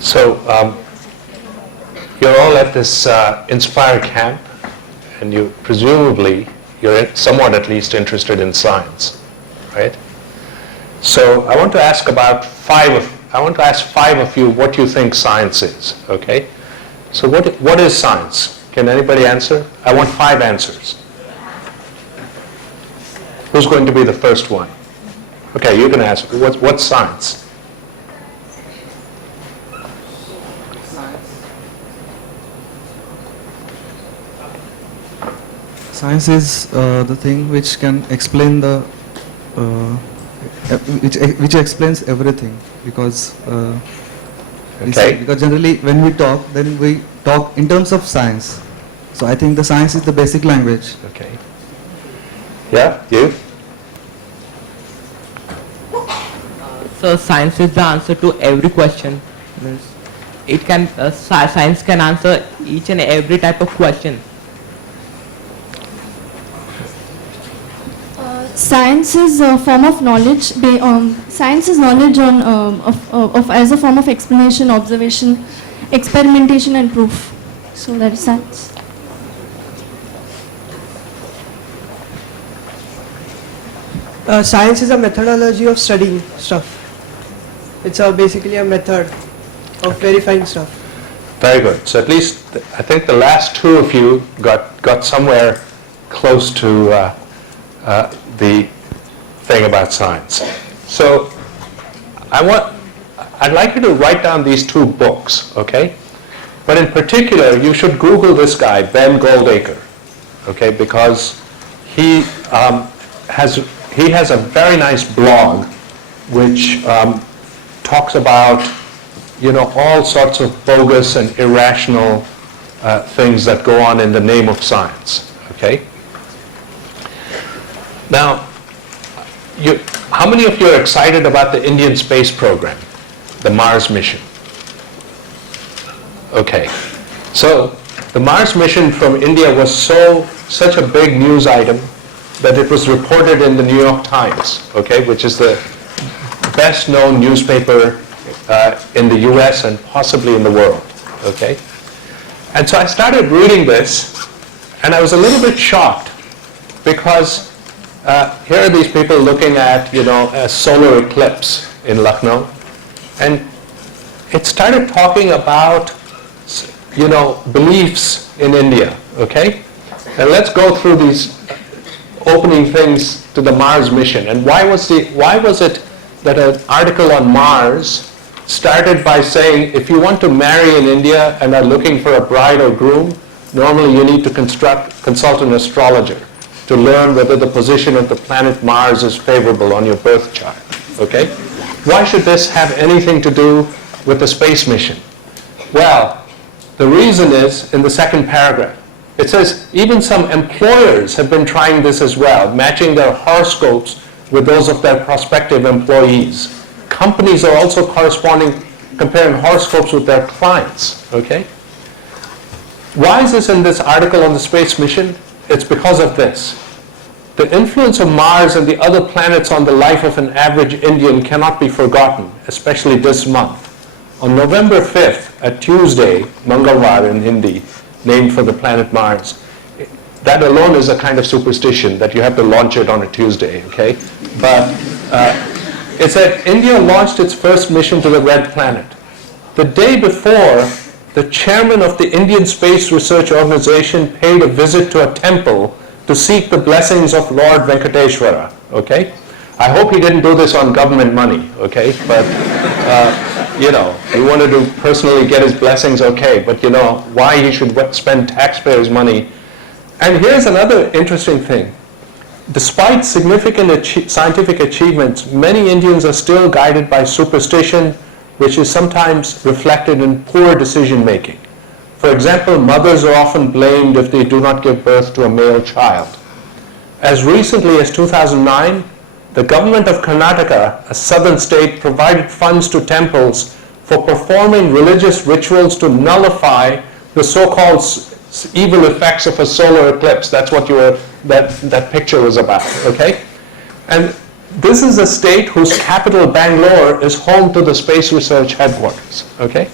So you're all at this Inspire camp, and you presumably you're somewhat at least interested in science, right? So I want to ask five of you what you think science is. Okay? So what is science? Can anybody answer? I want 5 answers. Who's going to be the first one? Okay, you can answer. What's science? Science is the thing which can explain which explains everything, because because generally when we talk, then we talk in terms of science. So I think the science is the basic language. Okay. Yeah, you? So science is the answer to every question. It can science can answer each and every type of question. Science is a form of knowledge. Science is knowledge as a form of explanation, observation, experimentation, and proof. So that is science. Science is a methodology of studying stuff. It's basically a method of verifying stuff. Very good. So at least I think the last 2 of you got somewhere close to the thing about science. So I'd like you to write down these 2 books, okay? But in particular, you should Google this guy, Ben Goldacre, okay? Because he has a very nice blog which talks about, all sorts of bogus and irrational things that go on in the name of science, okay? Now, how many of you are excited about the Indian space program, the Mars mission? Okay, so the Mars mission from India was such a big news item that it was reported in the New York Times, okay, which is the best known newspaper in the US and possibly in the world, okay? And so I started reading this, and I was a little bit shocked, because here are these people looking at, a solar eclipse in Lucknow, and it started talking about, beliefs in India, okay? And let's go through these opening things to the Mars mission. And why was it that an article on Mars started by saying, if you want to marry in India and are looking for a bride or groom, normally you need to consult an astrologer to learn whether the position of the planet Mars is favorable on your birth chart, okay? Why should this have anything to do with the space mission? Well, the reason is in the second paragraph. It says even some employers have been trying this as well, matching their horoscopes with those of their prospective employees. Companies are also comparing horoscopes with their clients, okay? Why is this in this article on the space mission? It's because of this. The influence of Mars and the other planets on the life of an average Indian cannot be forgotten, especially this month. On November 5th, a Tuesday, Mangalwar in Hindi, named for the planet Mars, that alone is a kind of superstition that you have to launch it on a Tuesday, okay? But it said India launched its first mission to the red planet. The day before, the chairman of the Indian Space Research Organization paid a visit to a temple to seek the blessings of Lord Venkateshwara, okay? I hope he didn't do this on government money, okay? But, he wanted to personally get his blessings, okay, but why he should spend taxpayers' money. And here's another interesting thing. Despite significant scientific achievements, many Indians are still guided by superstition, which is sometimes reflected in poor decision making. For example, mothers are often blamed if they do not give birth to a male child. As recently as 2009, the government of Karnataka, a southern state, provided funds to temples for performing religious rituals to nullify the so-called evil effects of a solar eclipse. That's what that picture was about, okay? And This is a state whose capital, Bangalore, is home to the space research headquarters, okay?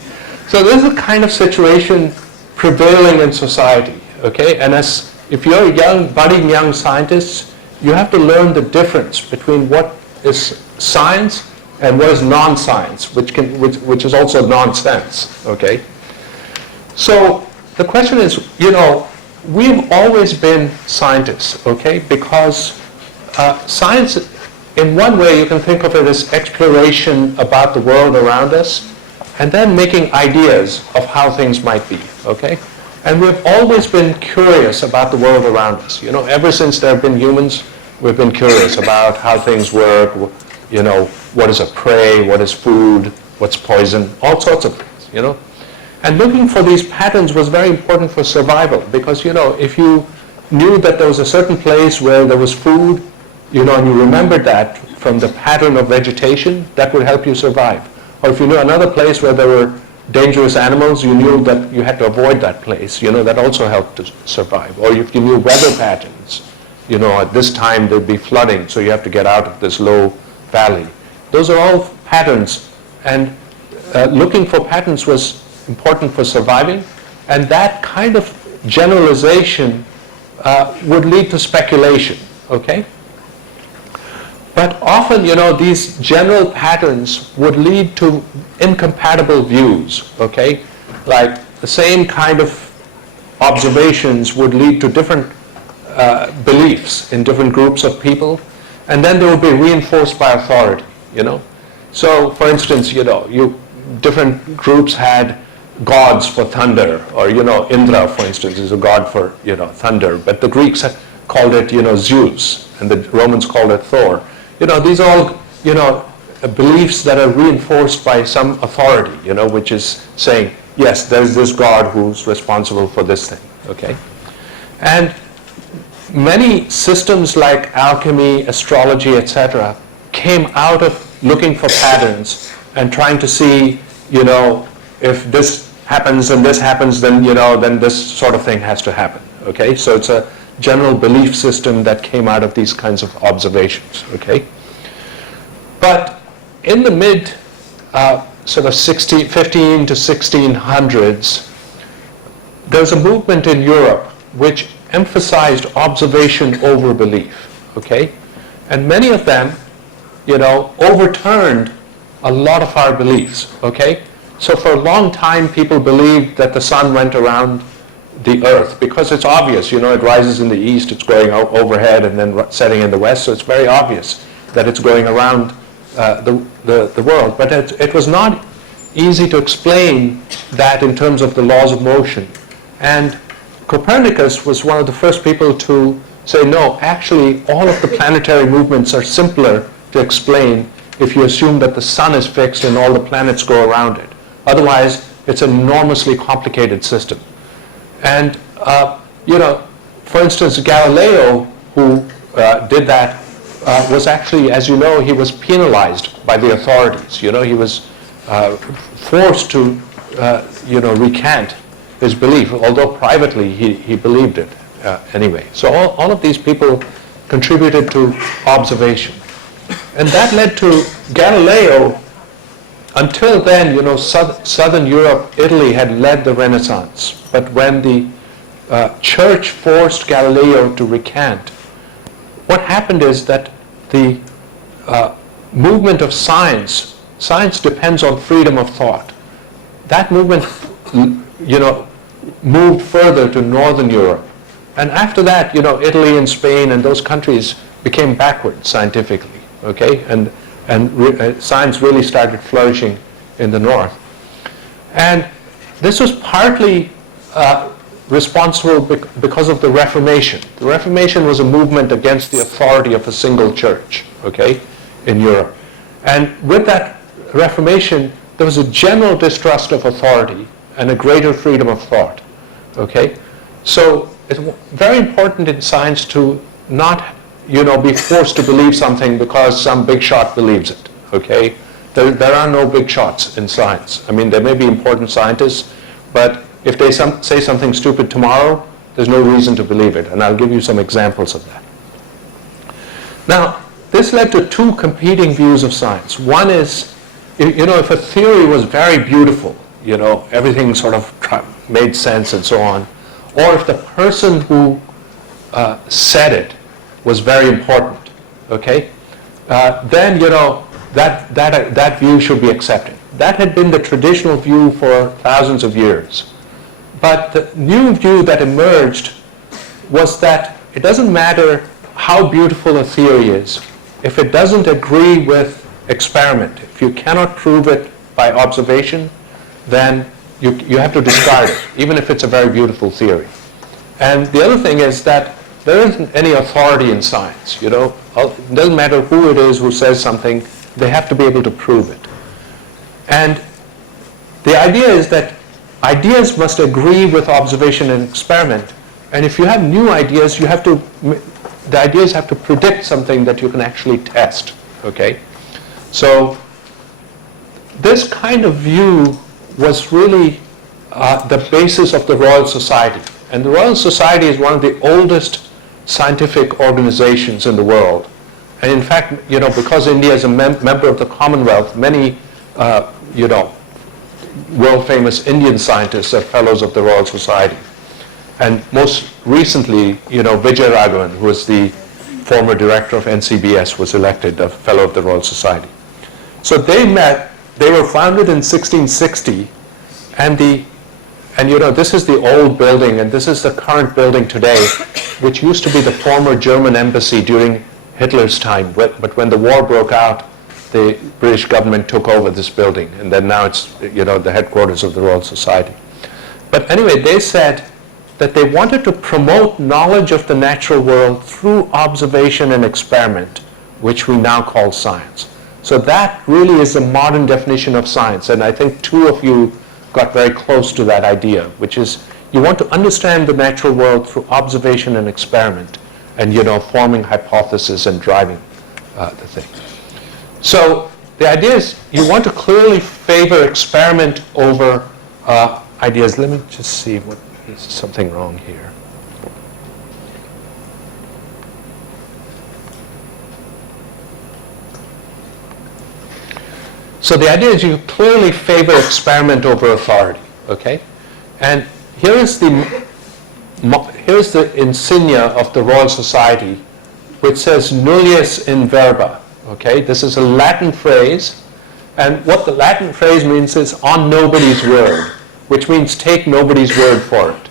So this is the kind of situation prevailing in society, okay? And if you're budding young scientists, you have to learn the difference between what is science and what is non-science, which is also nonsense, okay? So the question is, we've always been scientists, okay? Because science, in one way, you can think of it as exploration about the world around us, and then making ideas of how things might be, okay? And we've always been curious about the world around us. Ever since there have been humans, we've been curious about how things work, what is a prey, what is food, what's poison, all sorts of things, And looking for these patterns was very important for survival because, if you knew that there was a certain place where there was food, and you remembered that from the pattern of vegetation, that would help you survive. Or if you knew another place where there were dangerous animals, you knew that you had to avoid that place, that also helped to survive. Or if you knew weather patterns, at this time there'd be flooding, so you have to get out of this low valley. Those are all patterns, and looking for patterns was important for surviving, and that kind of generalization would lead to speculation, okay? But often, these general patterns would lead to incompatible views, okay? Like the same kind of observations would lead to different beliefs in different groups of people, and then they would be reinforced by authority, So, for instance, different groups had gods for thunder, or, Indra, for instance, is a god for, thunder, but the Greeks had called it, Zeus, and the Romans called it Thor. These are all, beliefs that are reinforced by some authority, which is saying, yes, there's this God who's responsible for this thing, okay? And many systems like alchemy, astrology, etc., came out of looking for patterns and trying to see, if this happens and this happens, then, then this sort of thing has to happen, okay? So it's a general belief system that came out of these kinds of observations, okay? But in the mid sort of 15 to 1600s, there's a movement in Europe which emphasized observation over belief, okay? And many of them, overturned a lot of our beliefs, okay? So for a long time, people believed that the sun went around the earth because it's obvious, it rises in the east, it's going overhead and then setting in the west, so it's very obvious that it's going around the world. But it was not easy to explain that in terms of the laws of motion. And Copernicus was one of the first people to say, no, actually all of the planetary movements are simpler to explain if you assume that the sun is fixed and all the planets go around it. Otherwise, it's an enormously complicated system. And, for instance, Galileo, who did that, was actually, as you know, he was penalized by the authorities. He was forced to, recant his belief, although privately he believed it anyway. So all of these people contributed to observation. And that led to Galileo. Until then, Southern Europe, Italy had led the Renaissance. But when the church forced Galileo to recant, what happened is that the movement of science depends on freedom of thought. That movement, moved further to Northern Europe. And after that, Italy and Spain and those countries became backward scientifically, okay? And science really started flourishing in the north. And this was partly responsible because of the Reformation. The Reformation was a movement against the authority of a single church, okay, in Europe. And with that Reformation, there was a general distrust of authority and a greater freedom of thought, okay? So it's very important in science to not be forced to believe something because some big shot believes it, okay? There are no big shots in science. I mean, there may be important scientists, but if they say something stupid tomorrow, there's no reason to believe it, and I'll give you some examples of that. Now, this led to two competing views of science. One is, if a theory was very beautiful, everything sort of made sense and so on, or if the person who said it was very important, okay, then that view should be accepted. That had been the traditional view for thousands of years. But the new view that emerged was that it doesn't matter how beautiful a theory is. If it doesn't agree with experiment, if you cannot prove it by observation, then you have to discard it, even if it's a very beautiful theory. And the other thing is that there isn't any authority in science. It doesn't matter who it is who says something, they have to be able to prove it. And the idea is that ideas must agree with observation and experiment. And if you have new ideas, the ideas have to predict something that you can actually test, okay? So this kind of view was really the basis of the Royal Society. And the Royal Society is one of the oldest scientific organizations in the world. And in fact, because India is a member of the Commonwealth, many, world-famous Indian scientists are fellows of the Royal Society. And most recently, Vijay Raghavan, who was the former director of NCBS, was elected a fellow of the Royal Society. So they were founded in 1660, and this is the old building, and this is the current building today, which used to be the former German embassy during Hitler's time. But when the war broke out, the British government took over this building, and then now it's the headquarters of the Royal Society. But anyway, they said that they wanted to promote knowledge of the natural world through observation and experiment, which we now call science. So that really is the modern definition of science, and I think two of you got very close to that idea, which is you want to understand the natural world through observation and experiment, and forming hypotheses and driving the thing. So the idea is you want to clearly favor experiment over ideas. Let me just see what is something wrong here. So the idea is you clearly favor experiment over authority, okay? And here's the insignia of the Royal Society, which says nullius in verba, okay? This is a Latin phrase, and what the Latin phrase means is on nobody's word, which means take nobody's word for it.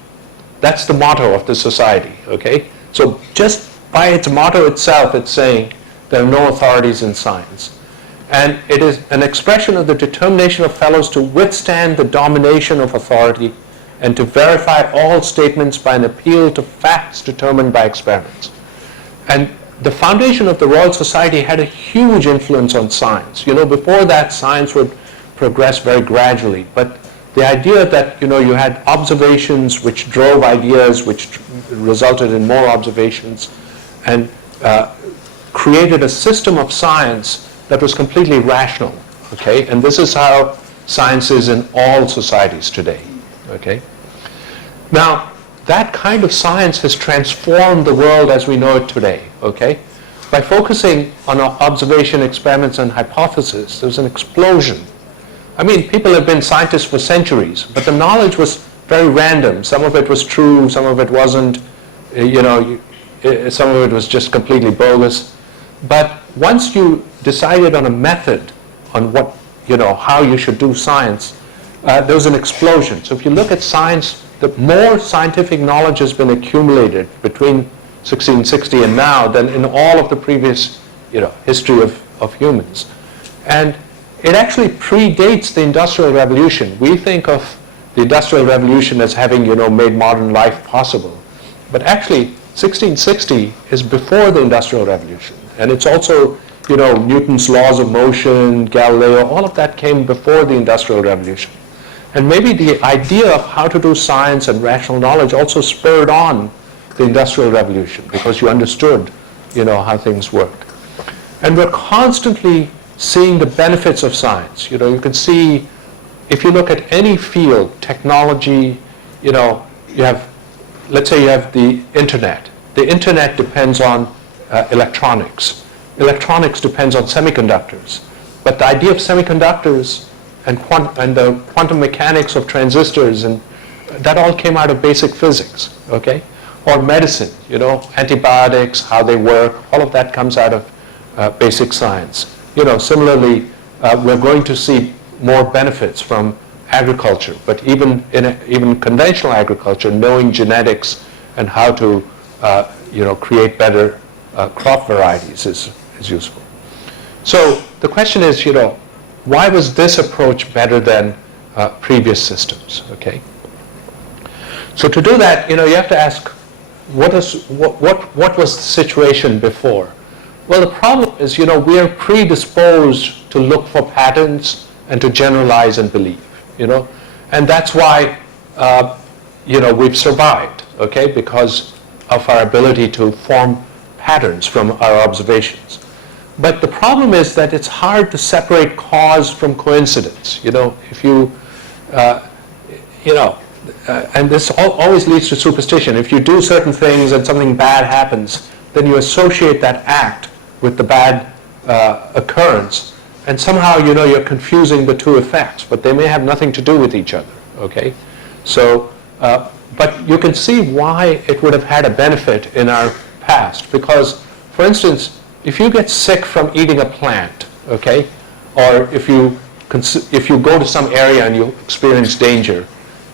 That's the motto of the society, okay? So just by its motto itself, it's saying there are no authorities in science. And it is an expression of the determination of fellows to withstand the domination of authority and to verify all statements by an appeal to facts determined by experiments. And the foundation of the Royal Society had a huge influence on science. Before that, science would progress very gradually, but the idea that you had observations which drove ideas, which resulted in more observations, and created a system of science that was completely rational, okay? And this is how science is in all societies today, okay? Now, that kind of science has transformed the world as we know it today, okay? By focusing on observation, experiments, and hypotheses, there's an explosion. I mean, people have been scientists for centuries, but the knowledge was very random. Some of it was true, some of it wasn't, some of it was just completely bogus. But once you decided on a method on how you should do science, there was an explosion. So if you look at science, the more scientific knowledge has been accumulated between 1660 and now than in all of the previous history of humans. And it actually predates the Industrial Revolution. We think of the Industrial Revolution as having made modern life possible. But actually 1660 is before the Industrial Revolution. And it's also Newton's laws of motion, Galileo, all of that came before the Industrial Revolution. And maybe the idea of how to do science and rational knowledge also spurred on the Industrial Revolution because you understood, how things worked. And we're constantly seeing the benefits of science. You can see, if you look at any field, technology, you have, let's say you have the internet. The internet depends on electronics. Electronics depends on semiconductors. But the idea of semiconductors and the quantum mechanics of transistors, and that all came out of basic physics, okay? Or medicine, antibiotics, how they work, all of that comes out of basic science. Similarly, we're going to see more benefits from agriculture, but even in conventional agriculture, knowing genetics and how to create better crop varieties is useful. So the question is, why was this approach better than previous systems? Okay. So to do that, you have to ask, what was the situation before? Well, the problem is, we are predisposed to look for patterns and to generalize and believe, and that's why, we've survived, okay, because of our ability to form patterns from our observations. But the problem is that it's hard to separate cause from coincidence. If you, and this always leads to superstition. If you do certain things and something bad happens, then you associate that act with the bad occurrence, and somehow you're confusing the two effects, but they may have nothing to do with each other. Okay, so but you can see why it would have had a benefit in our past, because, for instance, if you get sick from eating a plant, okay, or if you go to some area and you experience danger,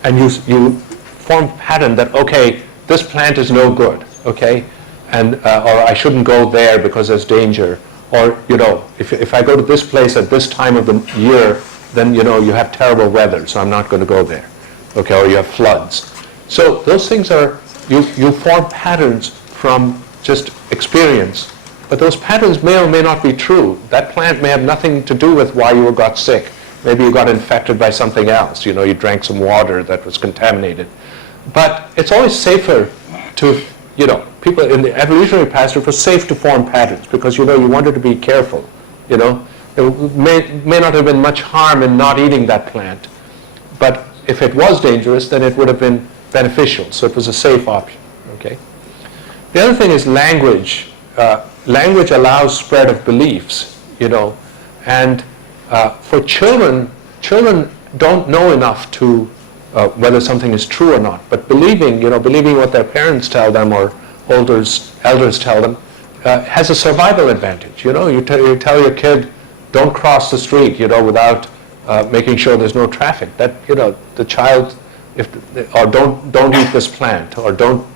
and you form a pattern that, okay, this plant is no good, okay, and or I shouldn't go there because there's danger, or if I go to this place at this time of the year, then you have terrible weather, so I'm not going to go there, okay, or you have floods. So those things are, you form patterns from just experience, but those patterns may or may not be true. That plant may have nothing to do with why you got sick. Maybe you got infected by something else. You drank some water that was contaminated. But it's always safer to, people in the evolutionary past, it was safe to form patterns because, you wanted to be careful, There may not have been much harm in not eating that plant. But if it was dangerous, then it would have been beneficial. So it was a safe option, okay? The other thing is language. Language allows spread of beliefs, and for children don't know enough to whether something is true or not. But believing what their parents tell them or elders tell them has a survival advantage. You tell your kid, don't cross the street, without making sure there's no traffic. That the child, or don't eat this plant, or don't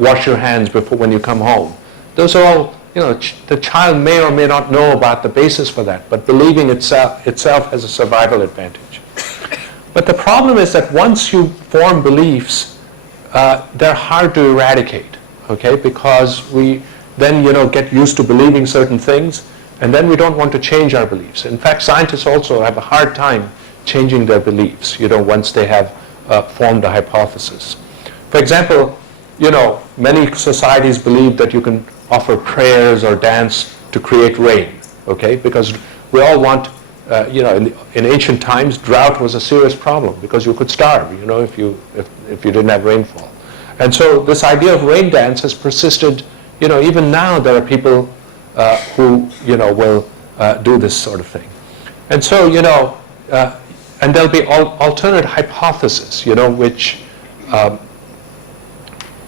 wash your hands before when you come home. Those are all, the child may or may not know about the basis for that, but believing itself has a survival advantage. But the problem is that once you form beliefs, they're hard to eradicate, okay? Because we then, get used to believing certain things, and then we don't want to change our beliefs. In fact, scientists also have a hard time changing their beliefs, once they have formed a hypothesis. For example, many societies believe that you can offer prayers or dance to create rain, okay? Because we all want, in ancient times, drought was a serious problem because you could starve, if you didn't have rainfall. And so this idea of rain dance has persisted, even now there are people who, will do this sort of thing. And so, and there'll be alternate hypotheses, which,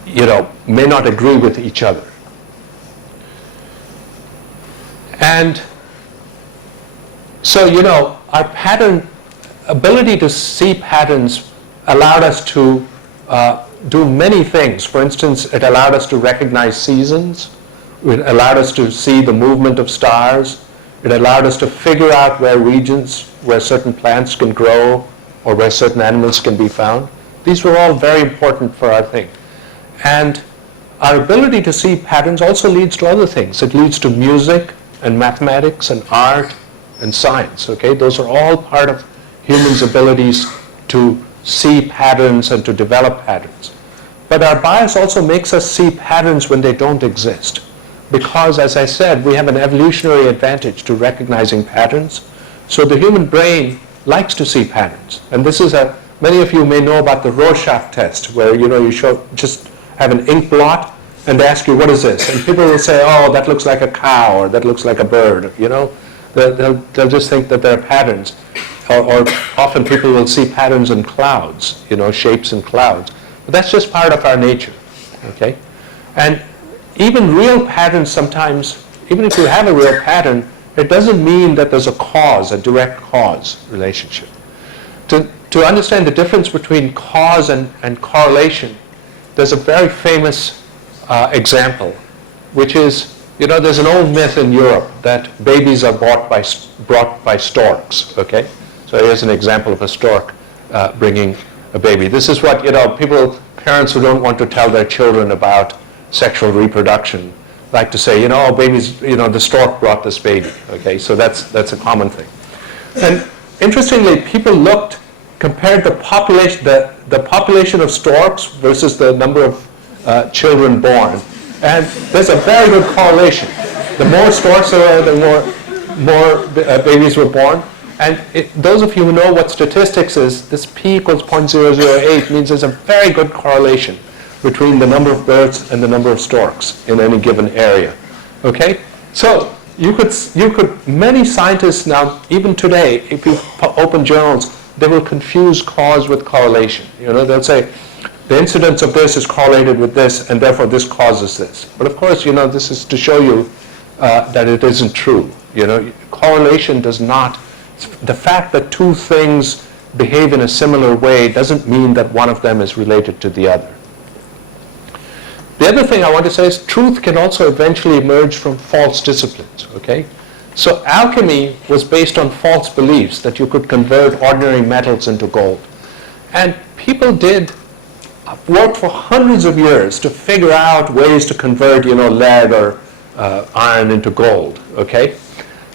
may not agree with each other. And so, our ability to see patterns allowed us to do many things. For instance, it allowed us to recognize seasons. It allowed us to see the movement of stars. It allowed us to figure out where certain plants can grow or where certain animals can be found. These were all very important for our thing. And our ability to see patterns also leads to other things. It leads to music and mathematics and art and science, okay? Those are all part of humans' abilities to see patterns and to develop patterns. But our bias also makes us see patterns when they don't exist. Because, as I said, we have an evolutionary advantage to recognizing patterns. So the human brain likes to see patterns. And this is many of you may know about the Rorschach test, where, you just have an ink blot and they ask you, what is this? And people will say, oh, that looks like a cow, or that looks like a bird, They'll just think that there are patterns. or often people will see patterns in clouds, shapes in clouds. But that's just part of our nature, okay? And even real patterns sometimes, even if you have a real pattern, it doesn't mean that there's a cause, a direct cause relationship. To understand the difference between cause and correlation, there's a very famous example, which is, there's an old myth in Europe that babies are brought by storks, okay? So here's an example of a stork bringing a baby. This is what, parents who don't want to tell their children about sexual reproduction like to say, babies, the stork brought this baby, okay? So that's a common thing. And interestingly, people compared the population of storks versus the number of children born. And there's a very good correlation. The more storks there are, the more babies were born. And those of you who know what statistics is, this p equals 0.008 means there's a very good correlation between the number of birds and the number of storks in any given area. Okay? So many scientists now, even today, if you open journals, they will confuse cause with correlation. They'll say, the incidence of this is correlated with this, and therefore this causes this. But of course, this is to show you that it isn't true. Correlation does not, the fact that two things behave in a similar way doesn't mean that one of them is related to the other. The other thing I want to say is truth can also eventually emerge from false disciplines, okay? So alchemy was based on false beliefs that you could convert ordinary metals into gold. And people did work for hundreds of years to figure out ways to convert, lead or iron into gold, okay?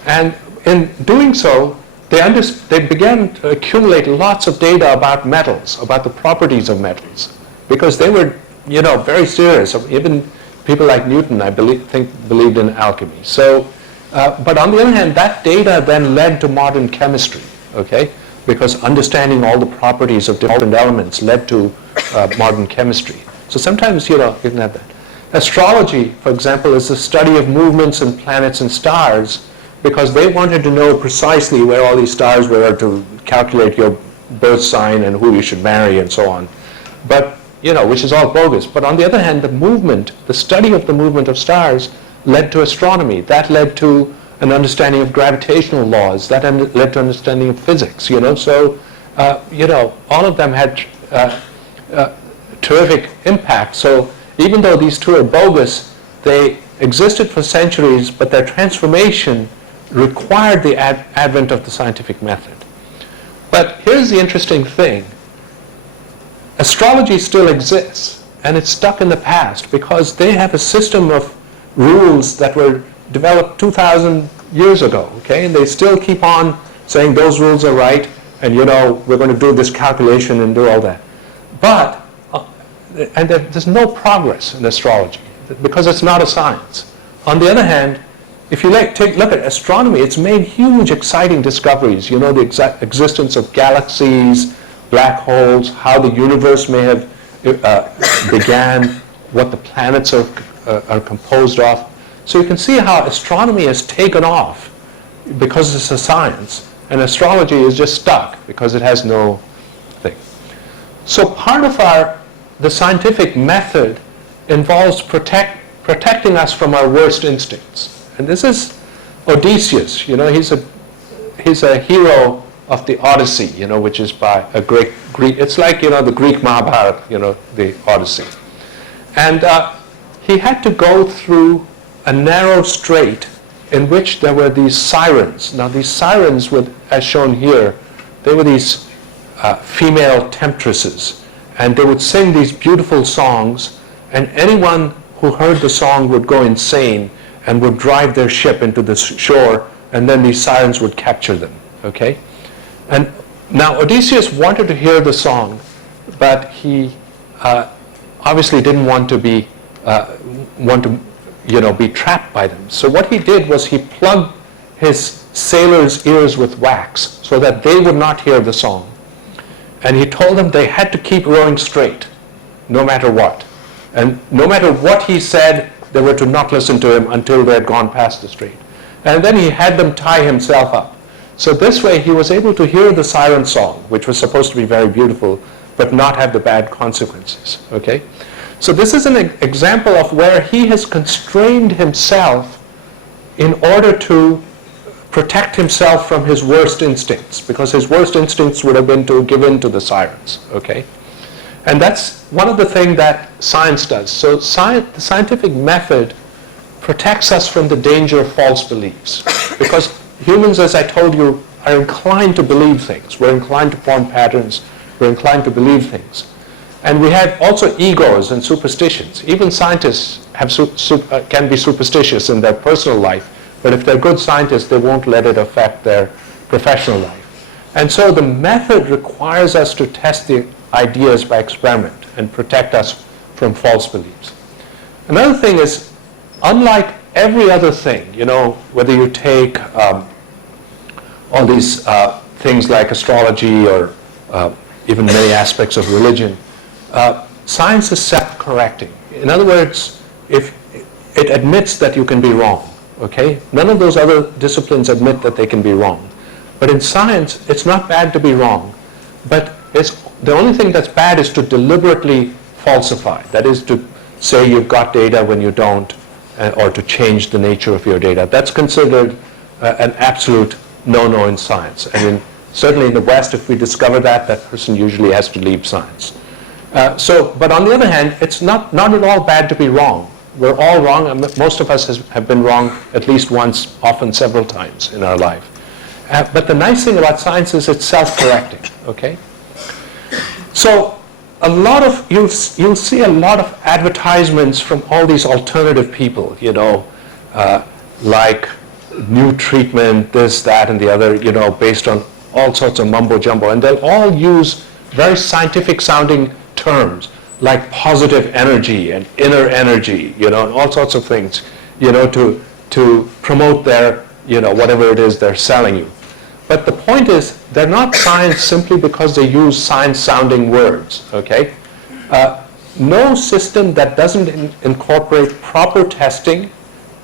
And in doing so, they began to accumulate lots of data about metals, about the properties of metals, because they were, very serious. Even people like Newton, I think, believed in alchemy. So, but on the other hand, that data then led to modern chemistry, okay? Because understanding all the properties of different elements led to modern chemistry. So sometimes, you can have that. Astrology, for example, is the study of movements in planets and stars, because they wanted to know precisely where all these stars were to calculate your birth sign and who you should marry and so on. But, which is all bogus. But on the other hand, the study of the movement of stars led to astronomy. That led to an understanding of gravitational laws. That led to understanding of physics, So, all of them had terrific impact. So even though these two are bogus, they existed for centuries, but their transformation required the advent of the scientific method. But here's the interesting thing. Astrology still exists, and it's stuck in the past because they have a system of rules that were developed 2,000 years ago, okay? And they still keep on saying those rules are right, and we're going to do this calculation and do all that. But, and there's no progress in astrology because it's not a science. On the other hand, if you take a look at astronomy, it's made huge, exciting discoveries. The existence of galaxies, black holes, how the universe may have began, what the planets are composed of. So you can see how astronomy has taken off because it's a science, and astrology is just stuck because it has no thing. So part of the scientific method involves protecting us from our worst instincts. And this is Odysseus. He's a hero of the Odyssey, which is by a Greek. It's like, the Greek Mahabharata, the Odyssey. And he had to go through a narrow strait in which there were these sirens. Now these sirens would, as shown here, they were these female temptresses. And they would sing these beautiful songs, and anyone who heard the song would go insane and would drive their ship into the shore, and then these sirens would capture them, okay? And now Odysseus wanted to hear the song, but he obviously didn't want to be be trapped by them. So what he did was he plugged his sailors' ears with wax so that they would not hear the song. And he told them they had to keep rowing straight, no matter what. And no matter what he said, they were to not listen to him until they had gone past the strait. And then he had them tie himself up. So this way he was able to hear the siren song, which was supposed to be very beautiful, but not have the bad consequences, okay? So this is an example of where he has constrained himself in order to protect himself from his worst instincts, because his worst instincts would have been to give in to the sirens, okay? And that's one of the things that science does. So the scientific method protects us from the danger of false beliefs, because humans, as I told you, are inclined to believe things. We're inclined to form patterns. We're inclined to believe things. And we have also egos and superstitions. Even scientists have can be superstitious in their personal life, but if they're good scientists, they won't let it affect their professional life. And so the method requires us to test the ideas by experiment and protect us from false beliefs. Another thing is, unlike every other thing, you know, whether you take all these things like astrology or even many aspects of religion, science is self-correcting. In other words, if it admits that you can be wrong, okay? None of those other disciplines admit that they can be wrong. But in science, it's not bad to be wrong, but the only thing that's bad is to deliberately falsify. That is to say you've got data when you don't, or to change the nature of your data. That's considered an absolute no-no in science. And certainly in the West, if we discover that, that person usually has to leave science. But on the other hand, it's not at all bad to be wrong. We're all wrong, and most of us have been wrong at least once, often several times in our life. But the nice thing about science is it's self-correcting, okay? So you'll see a lot of advertisements from all these alternative people, you know, like new treatment, this, that, and the other, you know, based on all sorts of mumbo jumbo, and they'll all use very scientific sounding terms like positive energy and inner energy, you know, and all sorts of things, you know, to promote their, you know, whatever it is they're selling you. But the point is, they're not science simply because they use science-sounding words, okay? No system that doesn't incorporate proper testing,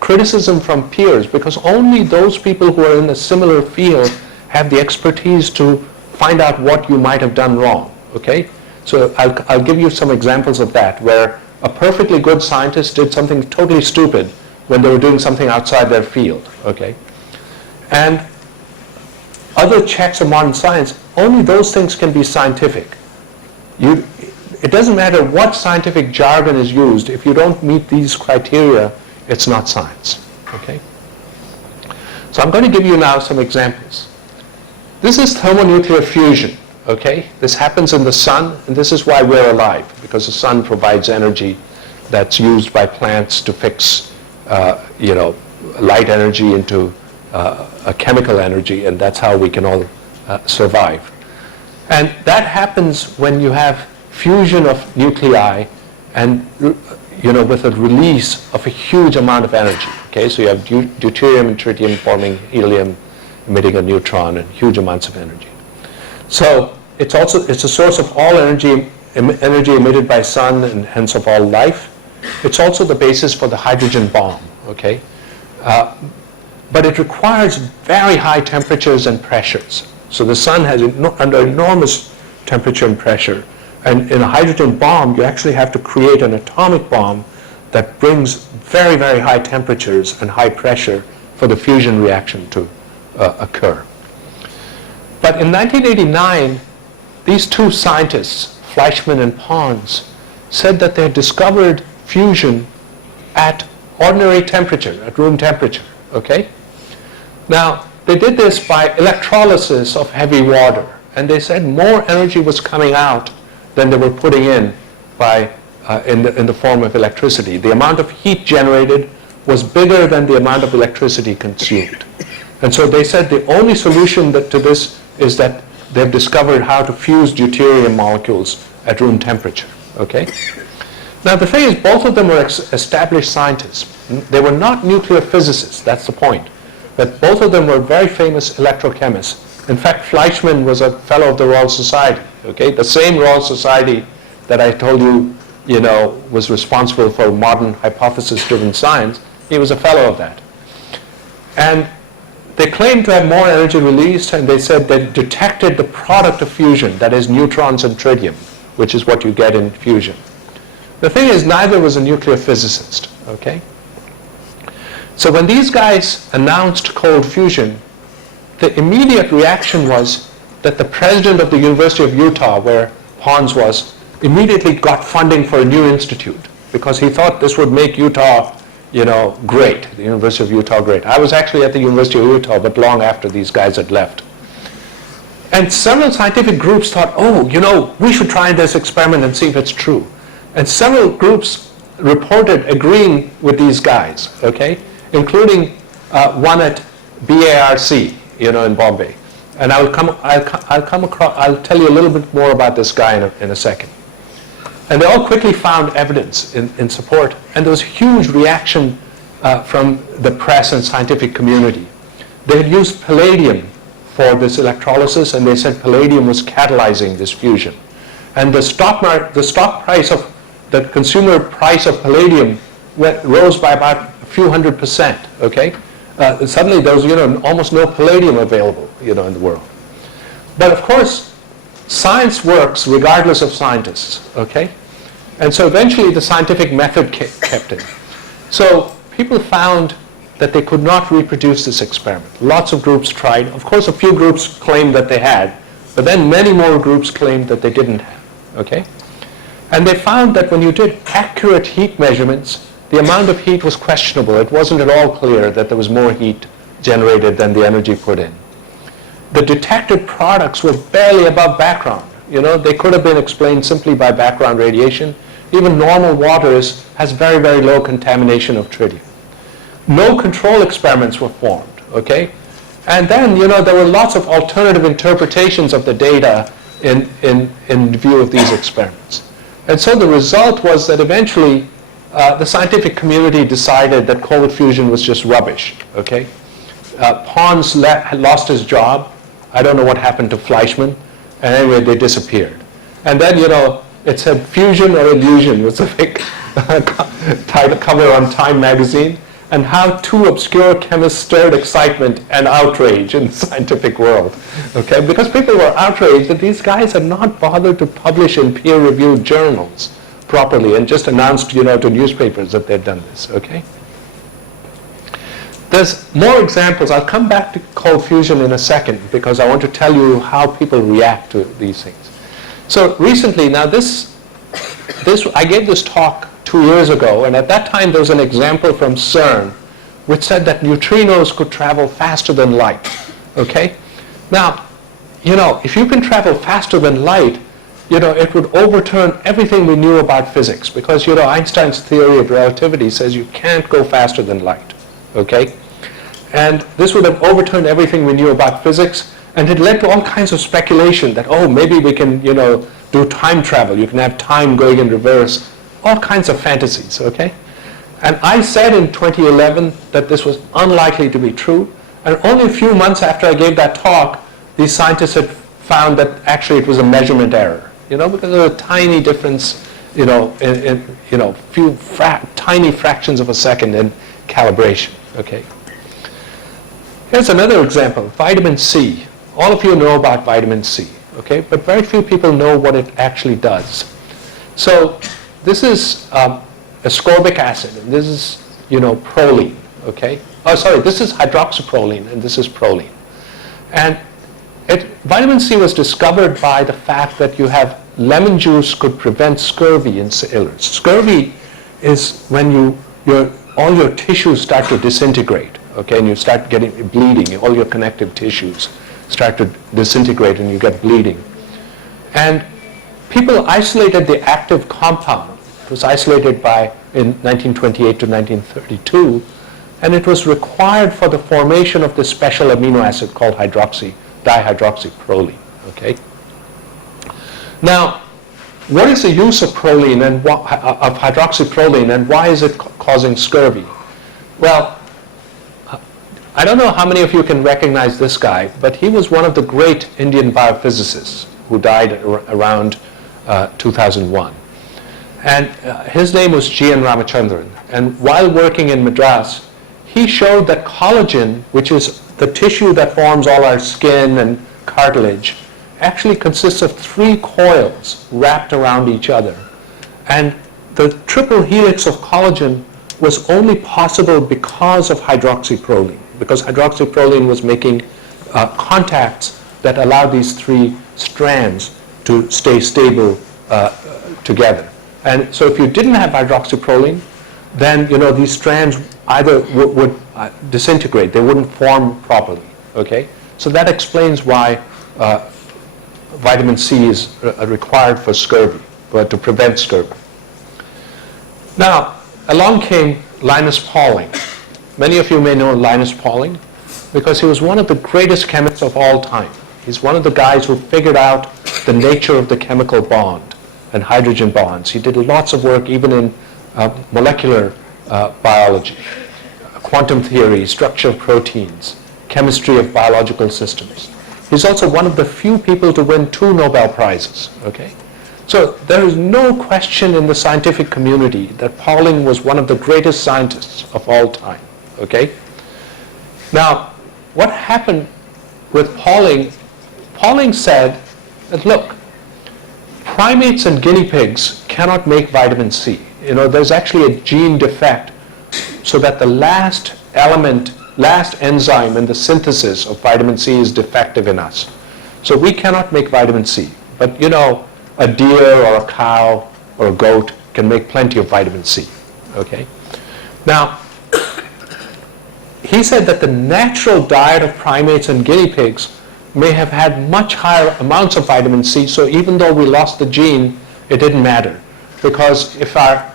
criticism from peers, because only those people who are in a similar field have the expertise to find out what you might have done wrong, okay? So I'll give you some examples of that, where a perfectly good scientist did something totally stupid when they were doing something outside their field, okay? And other checks of modern science, only those things can be scientific. It doesn't matter what scientific jargon is used, if you don't meet these criteria, it's not science, okay? So I'm going to give you now some examples. This is thermonuclear fusion, okay? This happens in the sun, and this is why we're alive, because the sun provides energy that's used by plants to fix, you know, light energy into a chemical energy, and that's how we can all survive. And that happens when you have fusion of nuclei and, you know, with a release of a huge amount of energy, okay? So you have deuterium and tritium forming helium, emitting a neutron, and huge amounts of energy. So it's a source of all energy emitted by sun, and hence of all life. It's also the basis for the hydrogen bomb, okay? But it requires very high temperatures and pressures. So the sun has under enormous temperature and pressure. And in a hydrogen bomb, you actually have to create an atomic bomb that brings very, very high temperatures and high pressure for the fusion reaction to occur. But in 1989, these two scientists, Fleischmann and Pons, said that they had discovered fusion at ordinary temperature, at room temperature, okay? Now, they did this by electrolysis of heavy water, and they said more energy was coming out than they were putting in by, in the form of electricity. The amount of heat generated was bigger than the amount of electricity consumed. And so they said the only solution to this is that they've discovered how to fuse deuterium molecules at room temperature, okay? Now the thing is, both of them were established scientists. They were not nuclear physicists, that's the point. But both of them were very famous electrochemists. In fact, Fleischmann was a fellow of the Royal Society, okay? The same Royal Society that I told you, you know, was responsible for modern hypothesis-driven science. He was a fellow of that. And they claimed to have more energy released, and they said they detected the product of fusion, that is neutrons and tritium, which is what you get in fusion. The thing is, neither was a nuclear physicist, okay? So when these guys announced cold fusion, the immediate reaction was that the president of the University of Utah, where Pons was, immediately got funding for a new institute because he thought this would make Utah, great, the University of Utah great. I was actually at the University of Utah, but long after these guys had left. And several scientific groups thought, we should try this experiment and see if it's true. And several groups reported agreeing with these guys, okay, including one at BARC, in Bombay. And I'll tell you a little bit more about this guy in a second. And they all quickly found evidence in support, and there was a huge reaction from the press and scientific community. They had used palladium for this electrolysis, and they said palladium was catalyzing this fusion. And the stock price of the consumer price of palladium rose by about a few 100%. Okay, suddenly there was almost no palladium available in the world. But of course, science works regardless of scientists. Okay, and so eventually the scientific method kept in. So people found that they could not reproduce this experiment. Lots of groups tried. Of course, a few groups claimed that they had, but then many more groups claimed that they didn't have. Okay? And they found that when you did accurate heat measurements, the amount of heat was questionable. It wasn't at all clear that there was more heat generated than the energy put in. The detected products were barely above background. They could have been explained simply by background radiation. Even normal water has very, very low contamination of tritium. No control experiments were formed, okay? And then, there were lots of alternative interpretations of the data in view of these experiments. And so the result was that eventually the scientific community decided that cold fusion was just rubbish, okay? Pons lost his job. I don't know what happened to Fleischmann. And anyway, they disappeared. And then, it said fusion or illusion was the big title cover on Time magazine, and how two obscure chemists stirred excitement and outrage in the scientific world. Okay, because people were outraged that these guys had not bothered to publish in peer-reviewed journals properly and just announced, to newspapers that they'd done this. Okay. There's more examples. I'll come back to cold fusion in a second because I want to tell you how people react to these things. So recently, now I gave this talk 2 years ago, and at that time there was an example from CERN which said that neutrinos could travel faster than light. Okay? Now, if you can travel faster than light, it would overturn everything we knew about physics because, Einstein's theory of relativity says you can't go faster than light. Okay? And this would have overturned everything we knew about physics, and it led to all kinds of speculation that, maybe we can, do time travel. You can have time going in reverse. All kinds of fantasies, okay? And I said in 2011 that this was unlikely to be true, and only a few months after I gave that talk, these scientists had found that actually it was a measurement error, because of a tiny difference, in few tiny fractions of a second in calibration, okay? Here's another example, vitamin C. All of you know about vitamin C, okay? But very few people know what it actually does. So this is ascorbic acid, and this is, proline, okay? Oh, sorry, this is hydroxyproline, and this is proline. And vitamin C was discovered by the fact that you have lemon juice could prevent scurvy in sailors. Scurvy is when all your tissues start to disintegrate, okay, and you start getting bleeding, all your connective tissues start to disintegrate and you get bleeding. And people isolated the active compound. It was isolated in 1928 to 1932, and it was required for the formation of this special amino acid called dihydroxyproline, okay? Now, what is the use of proline and of hydroxyproline, and why is it causing scurvy? Well, I don't know how many of you can recognize this guy, but he was one of the great Indian biophysicists who died around 2001. And his name was G.N. Ramachandran. And while working in Madras, he showed that collagen, which is the tissue that forms all our skin and cartilage actually consists of 3 coils wrapped around each other. And the triple helix of collagen was only possible because of hydroxyproline, because hydroxyproline was making contacts that allowed these 3 strands to stay stable together. And so if you didn't have hydroxyproline, then these strands either would disintegrate, they wouldn't form properly. Okay, so that explains why vitamin C is required for scurvy, to prevent scurvy. Now, along came Linus Pauling. Many of you may know Linus Pauling because he was one of the greatest chemists of all time. He's one of the guys who figured out the nature of the chemical bond and hydrogen bonds. He did lots of work even in molecular biology, quantum theory, structure of proteins, chemistry of biological systems. He's also one of the few people to win 2 Nobel Prizes. Okay? So there is no question in the scientific community that Pauling was one of the greatest scientists of all time. Okay? Now, what happened with Pauling? Pauling said that, look, primates and guinea pigs cannot make vitamin C. There's actually a gene defect so that the last enzyme in the synthesis of vitamin C is defective in us. So we cannot make vitamin C. But a deer or a cow or a goat can make plenty of vitamin C. Okay? Now, he said that the natural diet of primates and guinea pigs may have had much higher amounts of vitamin C, so even though we lost the gene, it didn't matter. Because if our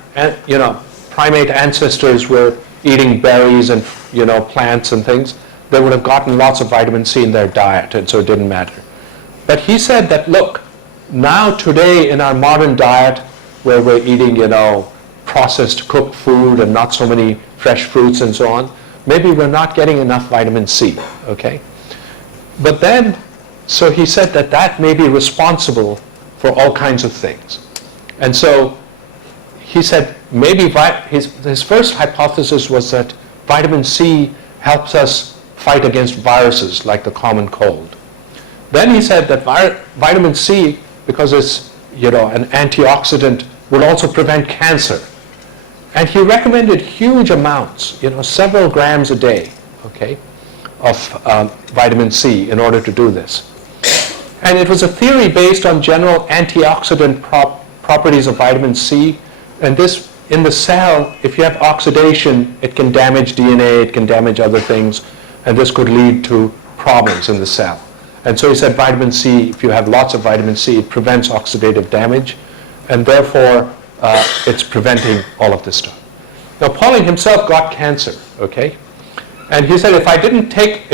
primate ancestors were eating berries and plants and things, they would have gotten lots of vitamin C in their diet, and so it didn't matter. But he said that, look, now today in our modern diet, where we're eating processed cooked food and not so many fresh fruits and so on, maybe we're not getting enough vitamin C. Okay? But then, so he said that may be responsible for all kinds of things. And so he said maybe his first hypothesis was that vitamin C helps us fight against viruses like the common cold. Then he said that vitamin C, because it's an antioxidant, would also prevent cancer. And he recommended huge amounts, several grams a day, okay, of vitamin C in order to do this. And it was a theory based on general antioxidant properties of vitamin C. And this, in the cell, if you have oxidation, it can damage DNA, it can damage other things, and this could lead to problems in the cell. And so he said vitamin C, if you have lots of vitamin C, it prevents oxidative damage, and therefore it's preventing all of this stuff. Now, Pauling himself got cancer, okay? And he said, if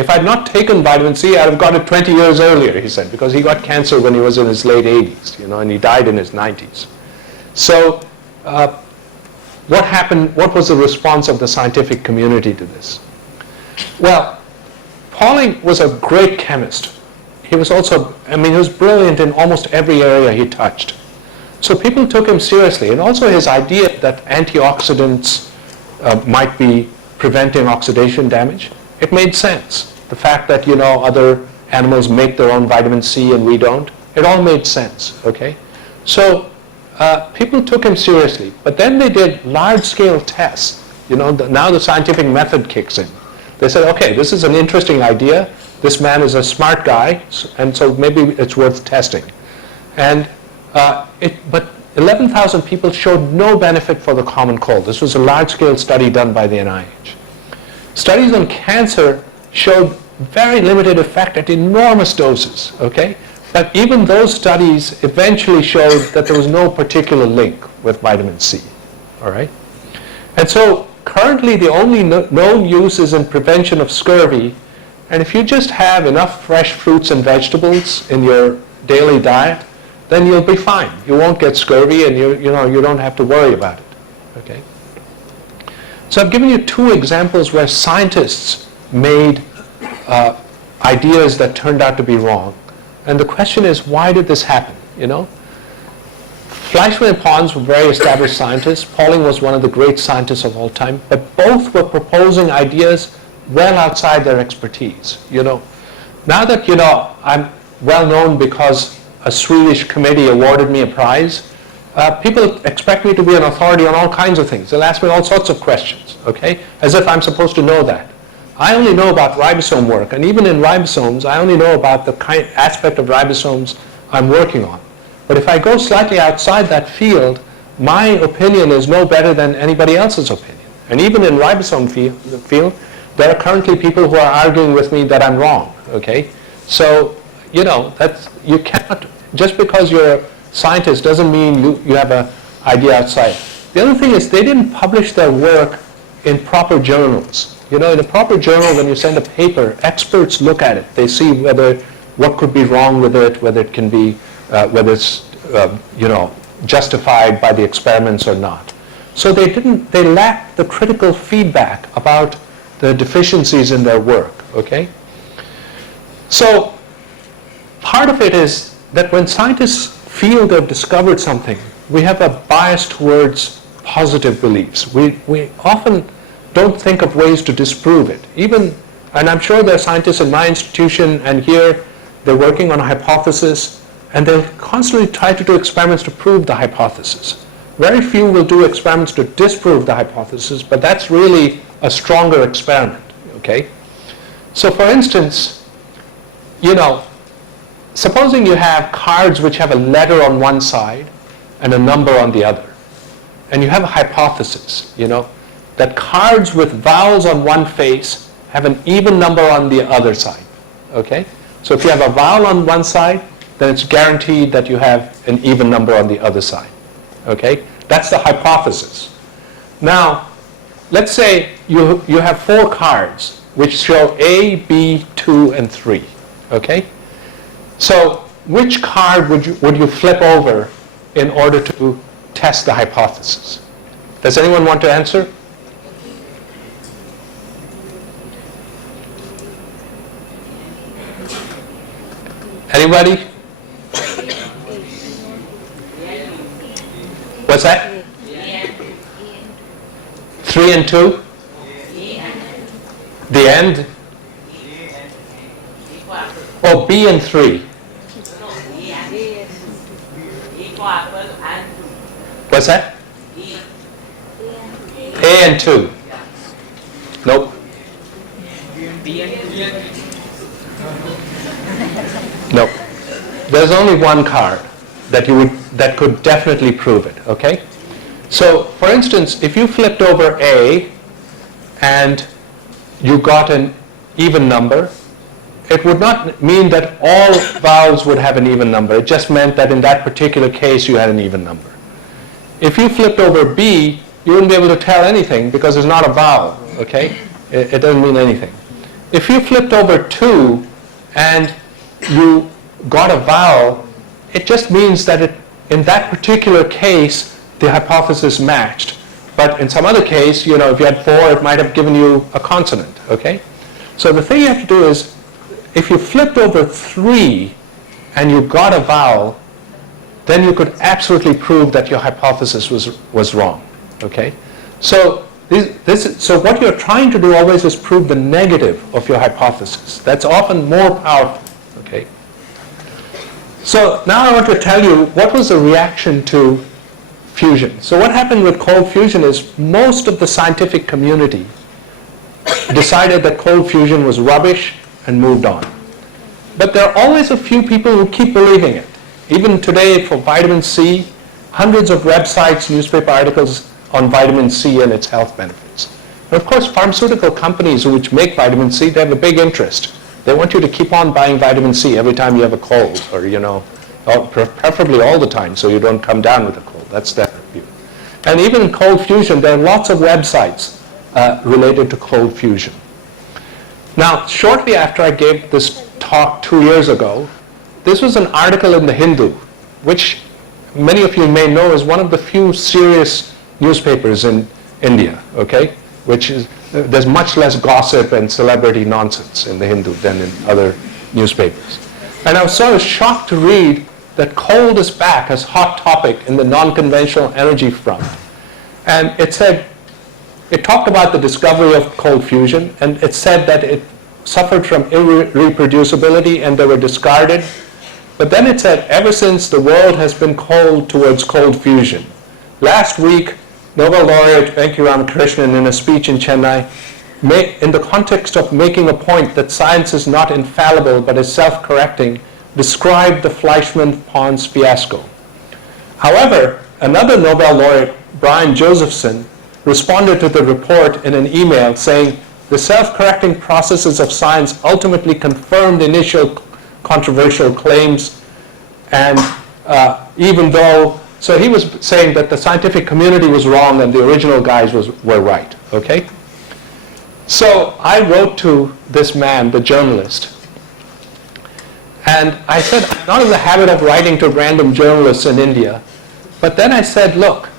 I'd not taken vitamin C, I'd have got it 20 years earlier, he said, because he got cancer when he was in his late 80s, and he died in his 90s. So what happened? What was the response of the scientific community to this? Well, Pauling was a great chemist. He was also, he was brilliant in almost every area he touched. So people took him seriously, and also his idea that antioxidants might be preventing oxidation damage, it made sense. The fact that, other animals make their own vitamin C and we don't, it all made sense, okay? So people took him seriously, but then they did large-scale tests. Now the scientific method kicks in. They said, okay, this is an interesting idea. This man is a smart guy, and so maybe it's worth testing. And but 11,000 people showed no benefit for the common cold. This was a large-scale study done by the NIH. Studies on cancer showed very limited effect at enormous doses, okay? But even those studies eventually showed that there was no particular link with vitamin C, all right? And so currently the only known use is in prevention of scurvy, and if you just have enough fresh fruits and vegetables in your daily diet, then you'll be fine. You won't get scurvy, and you don't have to worry about it, okay? So I've given you 2 examples where scientists made ideas that turned out to be wrong. And the question is, why did this happen, Fleischmann and Pons were very established scientists. Pauling was one of the great scientists of all time. But both were proposing ideas well outside their expertise. Now that I'm well known because a Swedish committee awarded me a prize, people expect me to be an authority on all kinds of things. They'll ask me all sorts of questions, okay, as if I'm supposed to know that. I only know about ribosome work, and even in ribosomes, I only know about the aspect of ribosomes I'm working on. But if I go slightly outside that field, my opinion is no better than anybody else's opinion. And even in ribosome field, there are currently people who are arguing with me that I'm wrong, okay? So, you cannot, just because you're a scientist doesn't mean you have an idea outside. The other thing is they didn't publish their work in proper journals. In a proper journal, when you send a paper, experts look at it. They see what could be wrong with it, whether it can be, whether it's, justified by the experiments or not. So they lacked the critical feedback about the deficiencies in their work, okay? So part of it is that when scientists feel they've discovered something, we have a bias towards positive beliefs. We often don't think of ways to disprove it. And I'm sure there are scientists in my institution and here, they're working on a hypothesis, and they'll constantly try to do experiments to prove the hypothesis. Very few will do experiments to disprove the hypothesis, but that's really a stronger experiment, okay? So for instance, supposing you have cards which have a letter on one side and a number on the other, and you have a hypothesis, that cards with vowels on one face have an even number on the other side, okay? So if you have a vowel on one side, then it's guaranteed that you have an even number on the other side, okay? That's the hypothesis. Now, let's say you have 4 cards which show A, B, 2, and 3, okay? So which card would you flip over in order to test the hypothesis? Does anyone want to answer? Anybody? What's that? 3 and 2? The end? Oh, B and 3. What's that? A and 2. Nope. Nope. There's only one card that could definitely prove it, okay? So, for instance, if you flipped over A and you got an even number, it would not mean that all vowels would have an even number. It just meant that in that particular case you had an even number. If you flipped over B, you wouldn't be able to tell anything because it's not a vowel, okay? It doesn't mean anything. If you flipped over 2 and you got a vowel, it just means that in that particular case, the hypothesis matched. But in some other case, if you had 4, it might have given you a consonant, okay? So the thing you have to do is, if you flipped over 3 and you got a vowel, then you could absolutely prove that your hypothesis was wrong, okay? So so what you're trying to do always is prove the negative of your hypothesis. That's often more powerful, okay? So now I want to tell you what was the reaction to fusion. So what happened with cold fusion is most of the scientific community decided that cold fusion was rubbish and moved on. But there are always a few people who keep believing it. Even today for vitamin C, hundreds of websites, newspaper articles on vitamin C and its health benefits. And of course, pharmaceutical companies which make vitamin C, they have a big interest. They want you to keep on buying vitamin C every time you have a cold, or preferably all the time so you don't come down with a cold. That's their view. And even in cold fusion, there are lots of websites related to cold fusion. Now, shortly after I gave this talk 2 years ago, this was an article in the Hindu, which many of you may know is one of the few serious newspapers in India, okay? Which is, there's much less gossip and celebrity nonsense in the Hindu than in other newspapers. And I was sort of shocked to read that coal is back as hot topic in the non-conventional energy front. And it said, it talked about the discovery of cold fusion, and it said that it suffered from irreproducibility and they were discarded. But then it said, ever since the world has been cold towards cold fusion. Last week, Nobel laureate Venki Ramakrishnan, in a speech in Chennai, in the context of making a point that science is not infallible but is self-correcting, described the Fleischmann-Pons fiasco. However, another Nobel laureate, Brian Josephson, responded to the report in an email saying, the self-correcting processes of science ultimately confirmed initial controversial claims, and even though, so he was saying that the scientific community was wrong and the original guys were right, okay? So I wrote to this man, the journalist, and I said, I'm not in the habit of writing to random journalists in India, but then I said, look,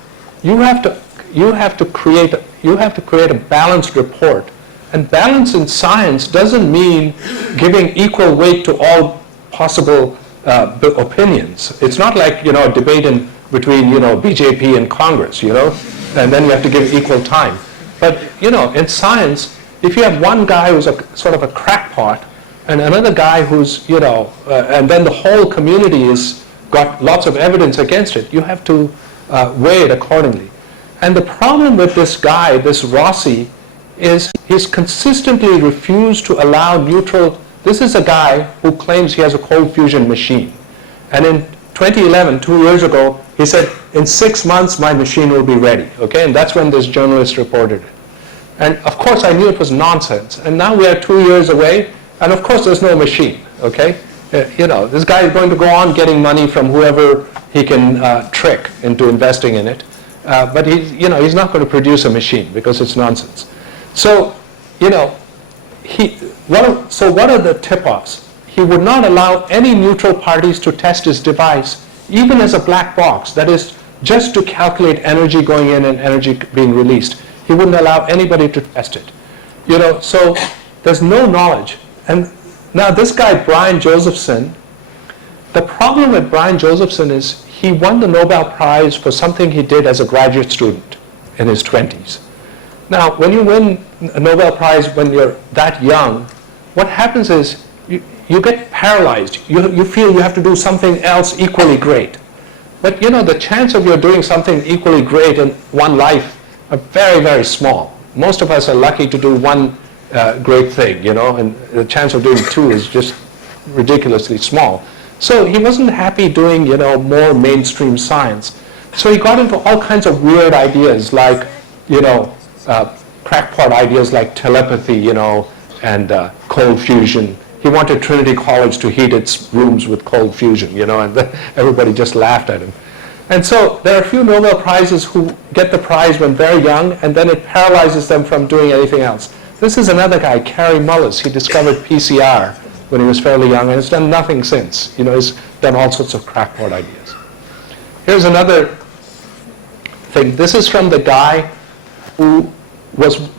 you have to create a balanced report. And balance in science doesn't mean giving equal weight to all possible opinions. It's not like, a debate between, BJP and Congress, and then you have to give equal time. But, in science, if you have one guy who's sort of a crackpot and another guy who's, and then the whole community has got lots of evidence against it, you have to weigh it accordingly. And the problem with this guy, this Rossi, is he's consistently refused to allow neutral. This is a guy who claims he has a cold fusion machine. And in 2011, 2 years ago, he said, in 6 months my machine will be ready. Okay, and that's when this journalist reported it. And of course I knew it was nonsense. And now we are 2 years away, and of course there's no machine. Okay, this guy is going to go on getting money from whoever he can trick into investing in it. But he's not going to produce a machine because it's nonsense. So, what are the tip-offs? He would not allow any neutral parties to test his device, even as a black box, that is, just to calculate energy going in and energy being released. He wouldn't allow anybody to test it. So there's no knowledge. And now this guy, Brian Josephson, the problem with Brian Josephson is he won the Nobel Prize for something he did as a graduate student in his 20s. Now, when you win a Nobel Prize when you're that young, what happens is you get paralyzed. You feel you have to do something else equally great. But the chance of you doing something equally great in one life are very, very small. Most of us are lucky to do one great thing, and the chance of doing two is just ridiculously small. So he wasn't happy doing, more mainstream science. So he got into all kinds of weird ideas like, crackpot ideas like telepathy, and cold fusion. He wanted Trinity College to heat its rooms with cold fusion, and everybody just laughed at him. And so there are a few Nobel Prizes who get the prize when very young, and then it paralyzes them from doing anything else. This is another guy, Kary Mullis. He discovered PCR when he was fairly young, and has done nothing since. He's done all sorts of crackpot ideas. Here's another thing. This is from the guy who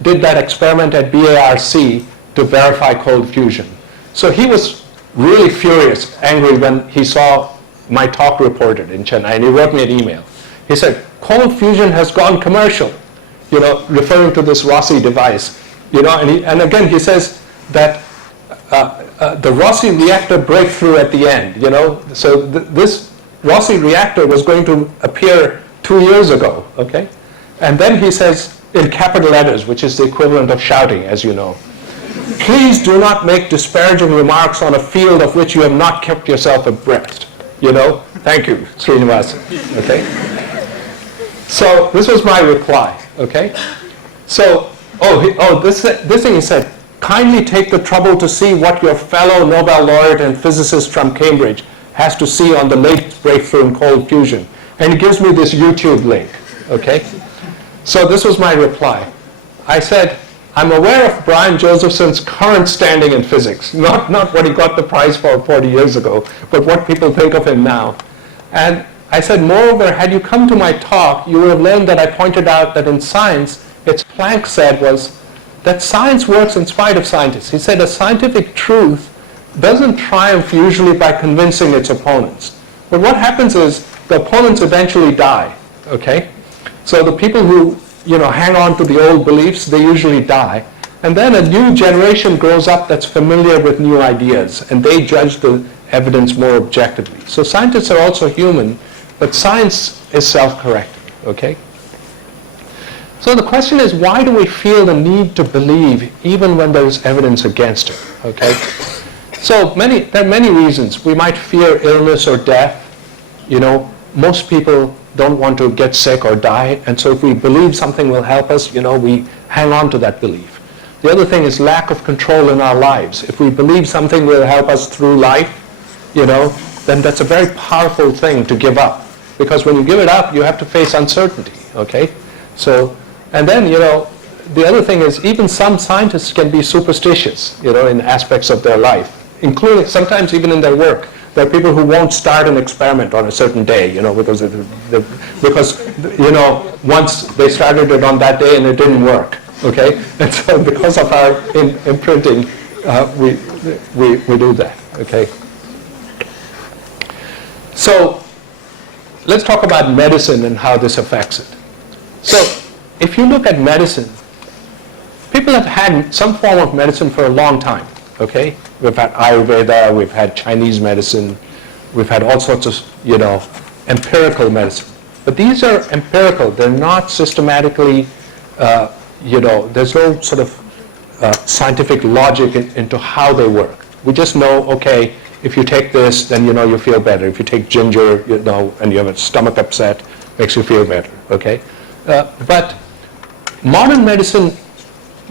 did that experiment at BARC to verify cold fusion. So he was really furious, angry when he saw my talk reported in Chennai, and he wrote me an email. He said, cold fusion has gone commercial, referring to this Rossi device. And again he says that the Rossi reactor breakthrough at the end, so this Rossi reactor was going to appear 2 years ago, okay? And then he says, in capital letters, which is the equivalent of shouting, as you know, please do not make disparaging remarks on a field of which you have not kept yourself abreast. Thank you, Srinivasan, okay? So this was my reply, okay? So, this thing he said, kindly take the trouble to see what your fellow Nobel laureate and physicist from Cambridge has to see on the latest breakthrough in cold fusion. And he gives me this YouTube link, okay? So this was my reply. I said, I'm aware of Brian Josephson's current standing in physics, not what he got the prize for 40 years ago, but what people think of him now. And I said, moreover, had you come to my talk, you would have learned that I pointed out that in science, Planck said was that science works in spite of scientists. He said a scientific truth doesn't triumph usually by convincing its opponents. But what happens is the opponents eventually die, okay? So the people who, hang on to the old beliefs, they usually die. And then a new generation grows up that's familiar with new ideas, and they judge the evidence more objectively. So scientists are also human, but science is self-correcting, okay? So the question is, why do we feel the need to believe even when there is evidence against it, okay? So there are many reasons. We might fear illness or death. Most people don't want to get sick or die, and so if we believe something will help us, we hang on to that belief. The other thing is lack of control in our lives. If we believe something will help us through life, then that's a very powerful thing to give up. Because when you give it up, you have to face uncertainty, okay? So, and then, the other thing is even some scientists can be superstitious, in aspects of their life, including sometimes even in their work. There are people who won't start an experiment on a certain day, because once they started it on that day and it didn't work, okay? And so because of our imprinting, we do that, okay? So let's talk about medicine and how this affects it. So if you look at medicine, people have had some form of medicine for a long time, okay? We've had Ayurveda, we've had Chinese medicine, we've had all sorts of, empirical medicine. But these are empirical. They're not systematically, there's no sort of scientific logic into how they work. We just know, okay, if you take this, then you feel better. If you take ginger, and you have a stomach upset, makes you feel better, okay? But modern medicine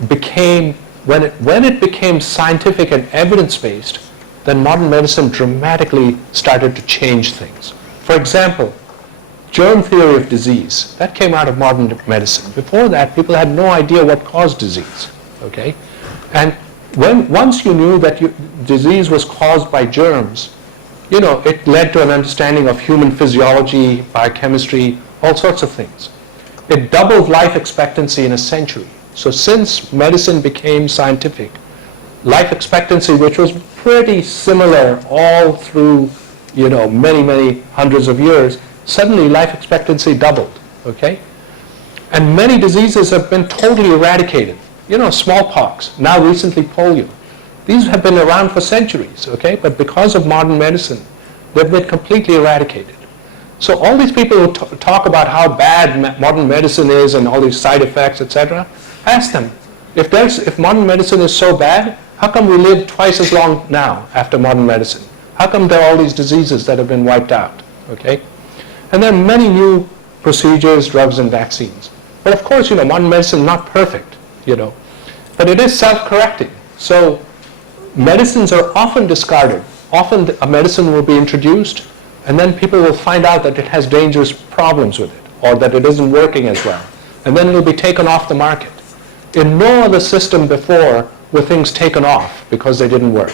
became, when it became scientific and evidence-based, then modern medicine dramatically started to change things. For example, germ theory of disease, that came out of modern medicine. Before that, people had no idea what caused disease, okay? And once you knew that disease was caused by germs, it led to an understanding of human physiology, biochemistry, all sorts of things. It doubled life expectancy in a century. So since medicine became scientific, life expectancy, which was pretty similar all through, many, many hundreds of years, suddenly life expectancy doubled, okay? And many diseases have been totally eradicated. Smallpox, now recently polio. These have been around for centuries, okay? But because of modern medicine, they've been completely eradicated. So all these people who talk about how bad modern medicine is and all these side effects, etc., ask them, if modern medicine is so bad, how come we live twice as long now after modern medicine? How come there are all these diseases that have been wiped out, okay? And there are many new procedures, drugs, and vaccines. But of course, modern medicine is not perfect, but it is self-correcting. So medicines are often discarded. Often a medicine will be introduced, and then people will find out that it has dangerous problems with it, or that it isn't working as well. And then it will be taken off the market. In no other system before were things taken off because they didn't work.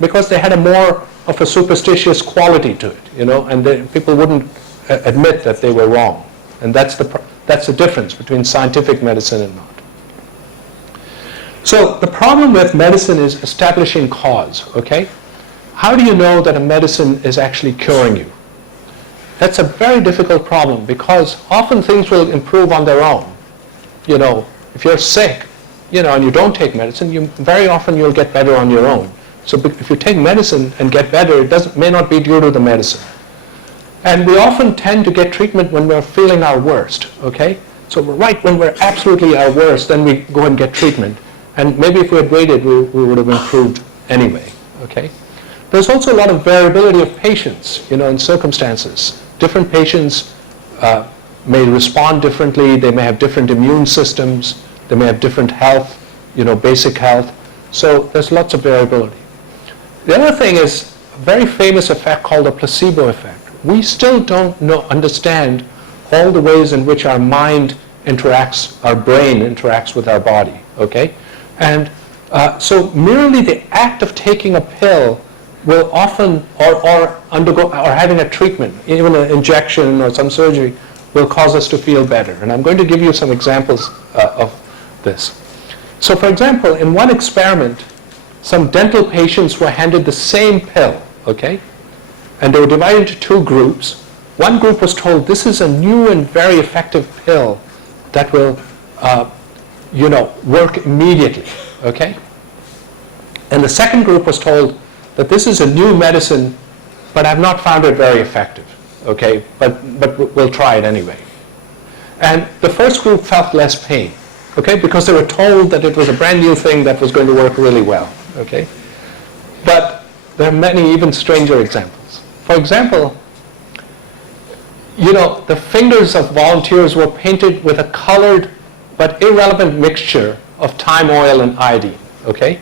Because they had a more of a superstitious quality to it, and people wouldn't admit that they were wrong. And that's the difference between scientific medicine and not. So the problem with medicine is establishing cause, okay? How do you know that a medicine is actually curing you? That's a very difficult problem because often things will improve on their own. If you're sick, and you don't take medicine, very often you'll get better on your own. So if you take medicine and get better, it may not be due to the medicine. And we often tend to get treatment when we're feeling our worst, okay? So right when we're absolutely our worst, then we go and get treatment. And maybe if we had waited, we would have improved anyway, okay? There's also a lot of variability of patients, in circumstances. Different patients may respond differently. They may have different immune systems. They may have different health, basic health. So there's lots of variability. The other thing is a very famous effect called the placebo effect. We still don't understand all the ways in which our mind interacts, our brain interacts with our body, okay? And so merely the act of taking a pill will often, or having a treatment, even an injection or some surgery, will cause us to feel better. And I'm going to give you some examples of this. So for example, in one experiment, some dental patients were handed the same pill, okay? And they were divided into two groups. One group was told, this is a new and very effective pill that will, work immediately, okay? And the second group was told that this is a new medicine, but I've not found it very effective, okay? But we'll try it anyway. And the first group felt less pain, okay? Because they were told that it was a brand new thing that was going to work really well, okay? But there are many even stranger examples. For example, the fingers of volunteers were painted with a colored but irrelevant mixture of thyme oil and iodine, okay?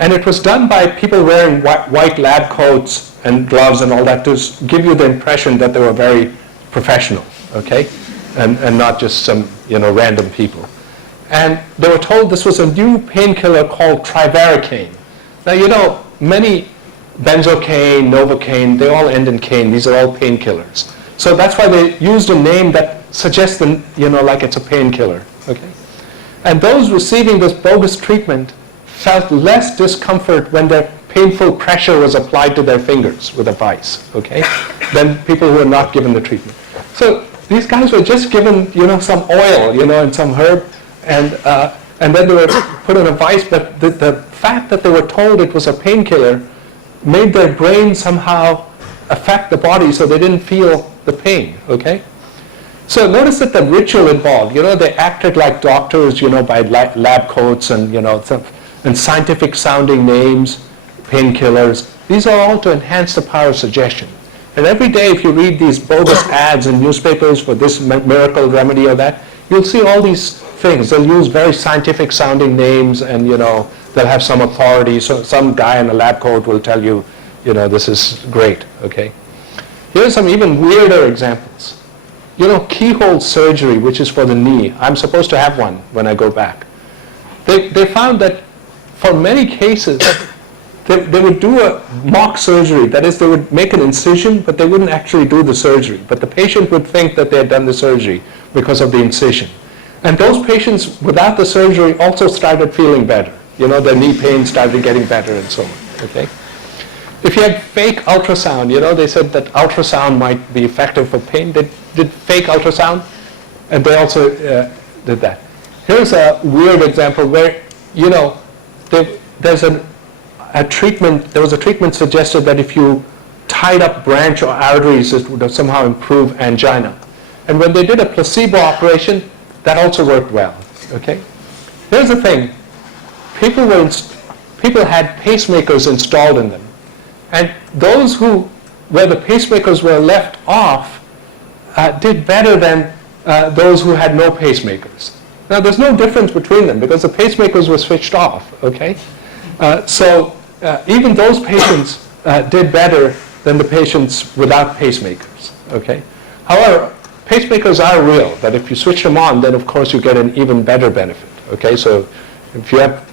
And it was done by people wearing white lab coats and gloves and all that to give you the impression that they were very professional, okay? And not just some, random people. And they were told this was a new painkiller called trivaricane. Now, many benzocaine, novocaine, they all end in cane. These are all painkillers. So that's why they used a name that suggests, like it's a painkiller, okay? And those receiving this bogus treatment felt less discomfort when their painful pressure was applied to their fingers with a vice, okay, than people who were not given the treatment. So these guys were just given, some oil, and some herb, and then they were put in a vice, but the fact that they were told it was a painkiller made their brain somehow affect the body so they didn't feel the pain, okay? So notice that the ritual involved, they acted like doctors, by lab coats and, and scientific sounding names, painkillers. These are all to enhance the power of suggestion. And every day if you read these bogus ads in newspapers for this miracle remedy or that, you'll see all these things. They'll use very scientific sounding names and, they'll have some authority. So some guy in a lab coat will tell you, this is great, okay? Here are some even weirder examples. Keyhole surgery, which is for the knee. I'm supposed to have one when I go back. They found that for many cases, they would do a mock surgery. That is, they would make an incision, but they wouldn't actually do the surgery. But the patient would think that they had done the surgery because of the incision. And those patients without the surgery also started feeling better. Their knee pain started getting better and so on, okay? If you had fake ultrasound, they said that ultrasound might be effective for pain. They did fake ultrasound, and they also did that. Here's a weird example where, there's a treatment, there was a treatment suggested that if you tied up branch or arteries, it would somehow improve angina. And when they did a placebo operation, that also worked well, okay? Here's the thing. People had pacemakers installed in them. And those where the pacemakers were left off did better than those who had no pacemakers. Now, there's no difference between them because the pacemakers were switched off, okay? So even those patients did better than the patients without pacemakers, okay? However, pacemakers are real, that if you switch them on, then of course you get an even better benefit, okay? So if you have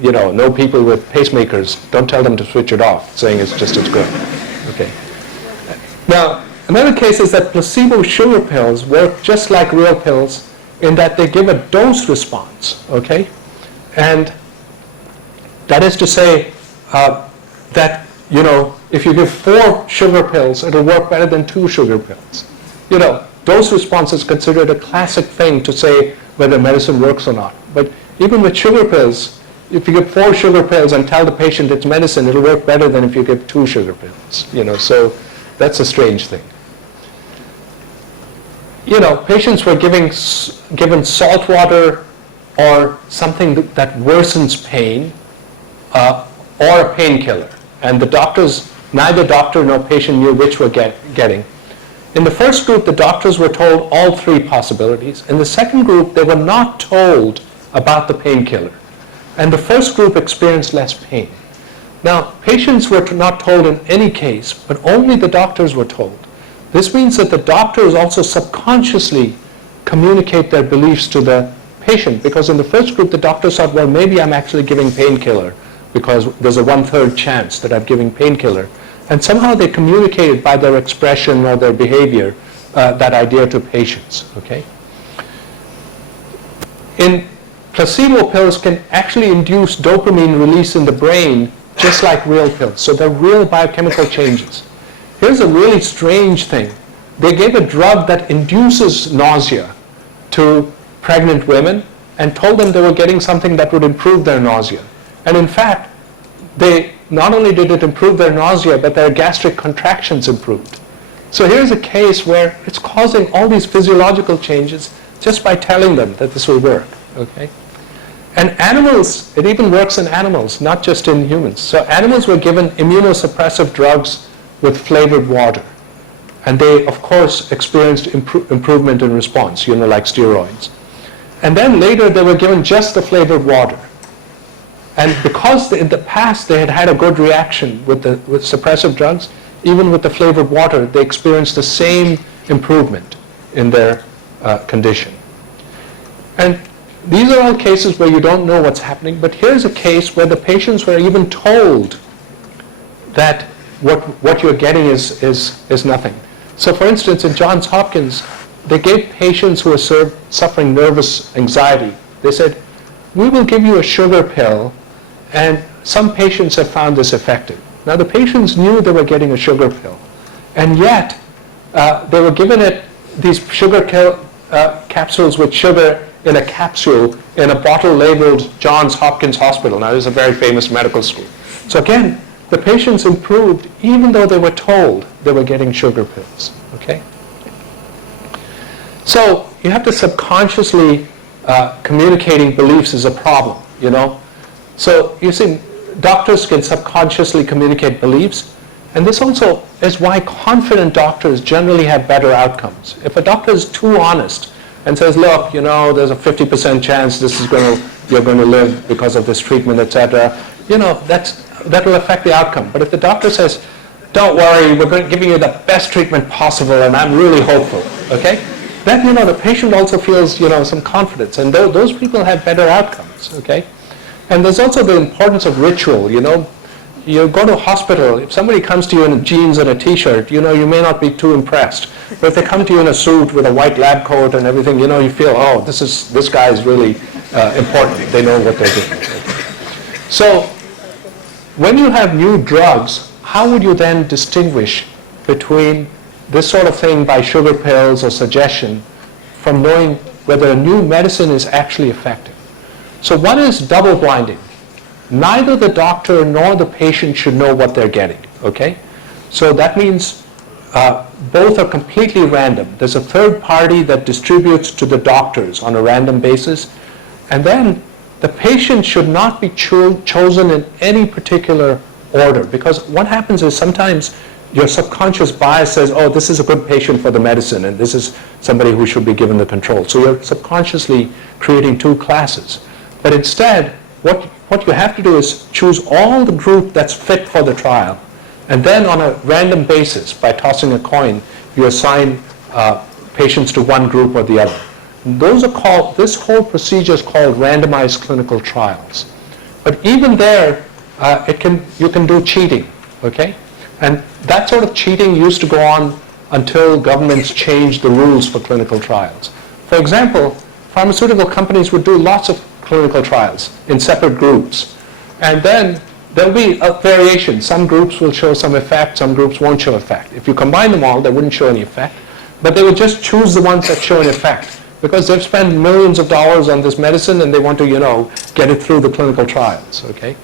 no people with pacemakers, don't tell them to switch it off, saying it's just as good, okay? Now, another case is that placebo sugar pills work just like real pills in that they give a dose response, okay? And that is to say that, if you give 4 sugar pills, it'll work better than 2 sugar pills. Dose response is considered a classic thing to say whether medicine works or not. But even with sugar pills, if you give 4 sugar pills and tell the patient it's medicine, it'll work better than if you give 2 sugar pills. So that's a strange thing. Patients were given salt water or something that worsens pain or a painkiller. And neither doctor nor patient knew which were getting. In the first group, the doctors were told all 3 possibilities. In the second group, they were not told about the painkiller. And the first group experienced less pain. Now, patients were not told in any case, but only the doctors were told. This means that the doctors also subconsciously communicate their beliefs to the patient, because in the first group, the doctors thought, well, maybe I'm actually giving painkiller because there's a 1/3 chance that I'm giving painkiller. And somehow they communicated by their expression or their behavior that idea to patients, okay? Placebo pills can actually induce dopamine release in the brain just like real pills. So they're real biochemical changes. Here's a really strange thing. They gave a drug that induces nausea to pregnant women and told them they were getting something that would improve their nausea. And in fact, they not only did it improve their nausea, but their gastric contractions improved. So here's a case where it's causing all these physiological changes just by telling them that this will work, okay? And animals, it even works in animals, not just in humans. So animals were given immunosuppressive drugs with flavored water. And they, of course, experienced improvement in response, like steroids. And then later they were given just the flavored water. And because in the past they had had a good reaction with suppressive drugs, even with the flavored water, they experienced the same improvement in their condition. And these are all cases where you don't know what's happening, but here's a case where the patients were even told that what you're getting is nothing. So for instance, in Johns Hopkins, they gave patients who were suffering nervous anxiety, they said, we will give you a sugar pill, and some patients have found this effective. Now the patients knew they were getting a sugar pill, and yet they were given these sugar capsules with sugar in a capsule in a bottle labeled Johns Hopkins Hospital. Now this is a very famous medical school. So again, the patients improved even though they were told they were getting sugar pills, okay? So you have to subconsciously, communicating beliefs is a problem, So you see, doctors can subconsciously communicate beliefs, and this also is why confident doctors generally have better outcomes. If a doctor is too honest and says, look, there's a 50% chance you're going to live because of this treatment, etc., that will affect the outcome. But if the doctor says, don't worry, we're giving you the best treatment possible, and I'm really hopeful, okay? Then, the patient also feels, some confidence, and those people have better outcomes, okay? And there's also the importance of ritual, You go to a hospital, if somebody comes to you in jeans and a t-shirt, you may not be too impressed. But if they come to you in a suit with a white lab coat and everything, you feel, oh, this guy is really important. They know what they're doing. So when you have new drugs, how would you then distinguish between this sort of thing by sugar pills or suggestion from knowing whether a new medicine is actually effective? So what is double blinding? Neither the doctor nor the patient should know what they're getting, okay? So that means both are completely random. There's a third party that distributes to the doctors on a random basis, and then the patient should not be chosen in any particular order, because what happens is sometimes your subconscious bias says, oh, this is a good patient for the medicine, and this is somebody who should be given the control. So you're subconsciously creating two classes. But instead, what you have to do is choose all the group that's fit for the trial, and then on a random basis, by tossing a coin, you assign patients to one group or the other. This whole procedure is called randomized clinical trials. But even there, you can do cheating, okay? And that sort of cheating used to go on until governments changed the rules for clinical trials. For example, pharmaceutical companies would do lots of clinical trials in separate groups. And then there'll be a variation. Some groups will show some effect, some groups won't show effect. If you combine them all, they wouldn't show any effect. But they would just choose the ones that show an effect, because they've spent millions of dollars on this medicine and they want to, get it through the clinical trials, okay?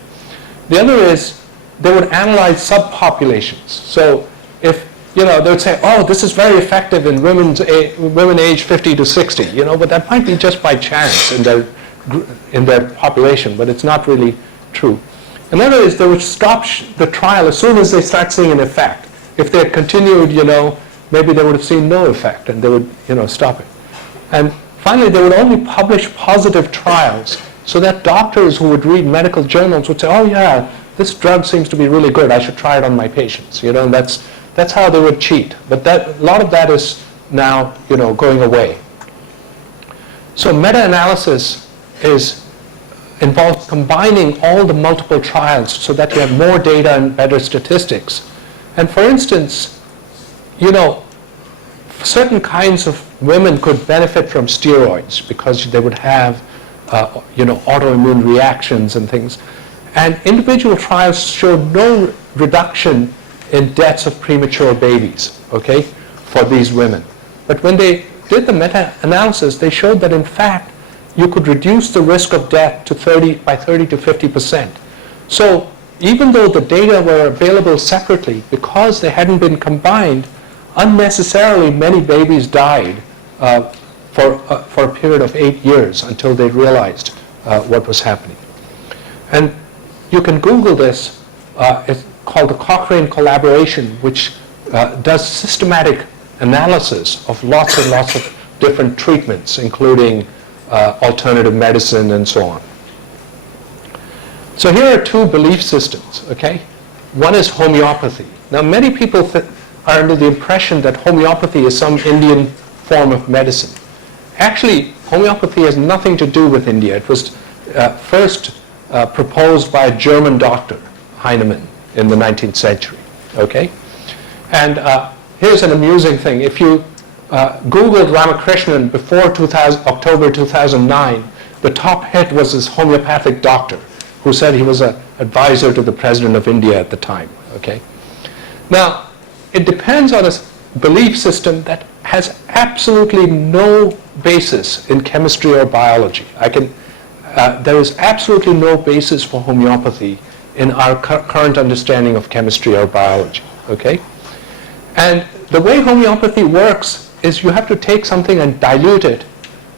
The other is they would analyze subpopulations. So if, they would say, oh, this is very effective in women aged 50 to 60, but that might be just by chance in their population, but it's not really true. Another is they would stop the trial as soon as they start seeing an effect. If they had continued, maybe they would have seen no effect, and they would, stop it. And finally, they would only publish positive trials so that doctors who would read medical journals would say, oh yeah, this drug seems to be really good, I should try it on my patients, and that's how they would cheat. But a lot of that is now, going away. So meta-analysis involves combining all the multiple trials so that you have more data and better statistics. And for instance, certain kinds of women could benefit from steroids because they would have, autoimmune reactions and things. And individual trials showed no reduction in deaths of premature babies, okay, for these women. But when they did the meta-analysis, they showed that in fact you could reduce the risk of death to by 30 to 50%. So even though the data were available separately, because they hadn't been combined, unnecessarily many babies died for a period of 8 years until they realized what was happening. And you can Google this. It's called the Cochrane Collaboration, which does systematic analysis of lots and lots of different treatments, including alternative medicine and so on. So here are two belief systems, okay? One is homeopathy. Now many people are under the impression that homeopathy is some Indian form of medicine. Actually, homeopathy has nothing to do with India. It was first proposed by a German doctor, Heinemann, in the 19th century, okay? And here's an amusing thing. If you Googled Ramakrishnan before October 2009, the top hit was this homeopathic doctor who said he was an advisor to the President of India at the time, okay? Now, it depends on a belief system that has absolutely no basis in chemistry or biology. There is absolutely no basis for homeopathy in our current understanding of chemistry or biology, okay? And the way homeopathy works is you have to take something and dilute it,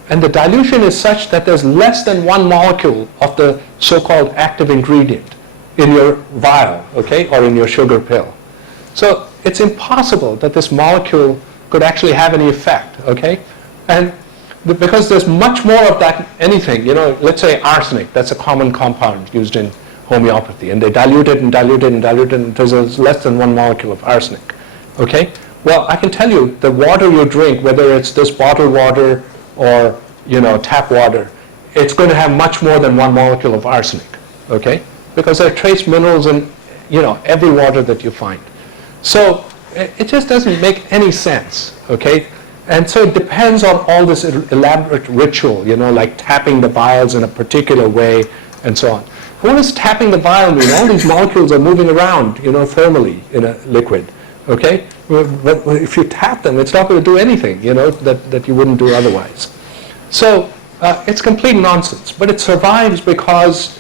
and the dilution is such that there's less than one molecule of the so-called active ingredient in your vial, okay, or in your sugar pill. So it's impossible that this molecule could actually have any effect, okay? And because there's much more of that anything, let's say arsenic, that's a common compound used in homeopathy, and they dilute it and dilute it and dilute it until there's less than one molecule of arsenic, okay? Well, I can tell you, the water you drink, whether it's this bottled water or, tap water, it's going to have much more than one molecule of arsenic, okay? Because there are trace minerals in, every water that you find. So it just doesn't make any sense, okay? And so it depends on all this elaborate ritual, like tapping the vials in a particular way and so on. What does tapping the vial mean? All these molecules are moving around, thermally in a liquid, okay? But if you tap them, it's not going to do anything, that you wouldn't do otherwise. So it's complete nonsense, but it survives because,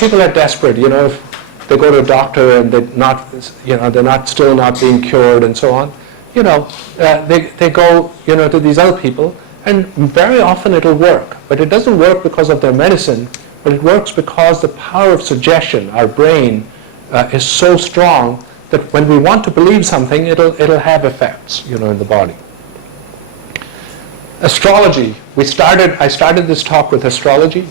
people are desperate, if they go to a doctor and they're still not being cured and so on, they go, to these other people, and very often it'll work. But it doesn't work because of their medicine, but it works because the power of suggestion, our brain, is so strong that when we want to believe something, it'll have effects, in the body. Astrology. I started this talk with astrology.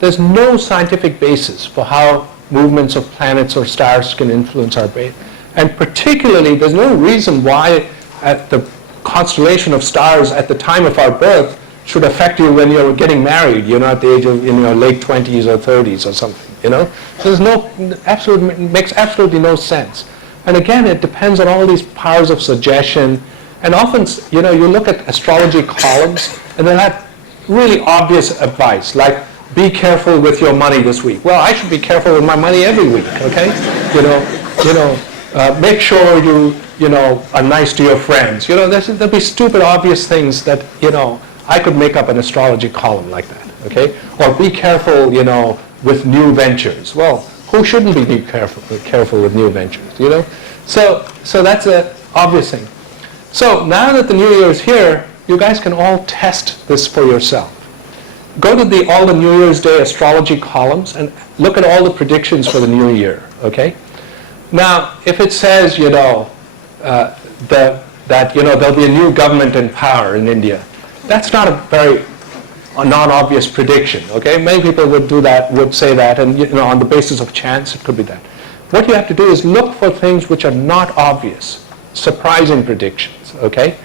There's no scientific basis for how movements of planets or stars can influence our brain. And particularly, there's no reason why the constellation of stars at the time of our birth should affect you when you're getting married, at the age of, late 20s or 30s or something, It makes absolutely no sense. And again, it depends on all these powers of suggestion. And often, you look at astrology columns, and they'll have really obvious advice, like, be careful with your money this week. Well, I should be careful with my money every week, okay? Make sure you are nice to your friends. There'll be stupid, obvious things that, I could make up an astrology column like that, okay? Or be careful, with new ventures. Well, who shouldn't be careful with new ventures, So that's an obvious thing. So now that the new year is here, you guys can all test this for yourself. Go to all the New Year's Day astrology columns and look at all the predictions for the new year, okay? Now, if it says, that there'll be a new government in power in India, that's not a very non-obvious prediction, okay? Many people would say that, and on the basis of chance, it could be that. What you have to do is look for things which are not obvious, surprising predictions, okay?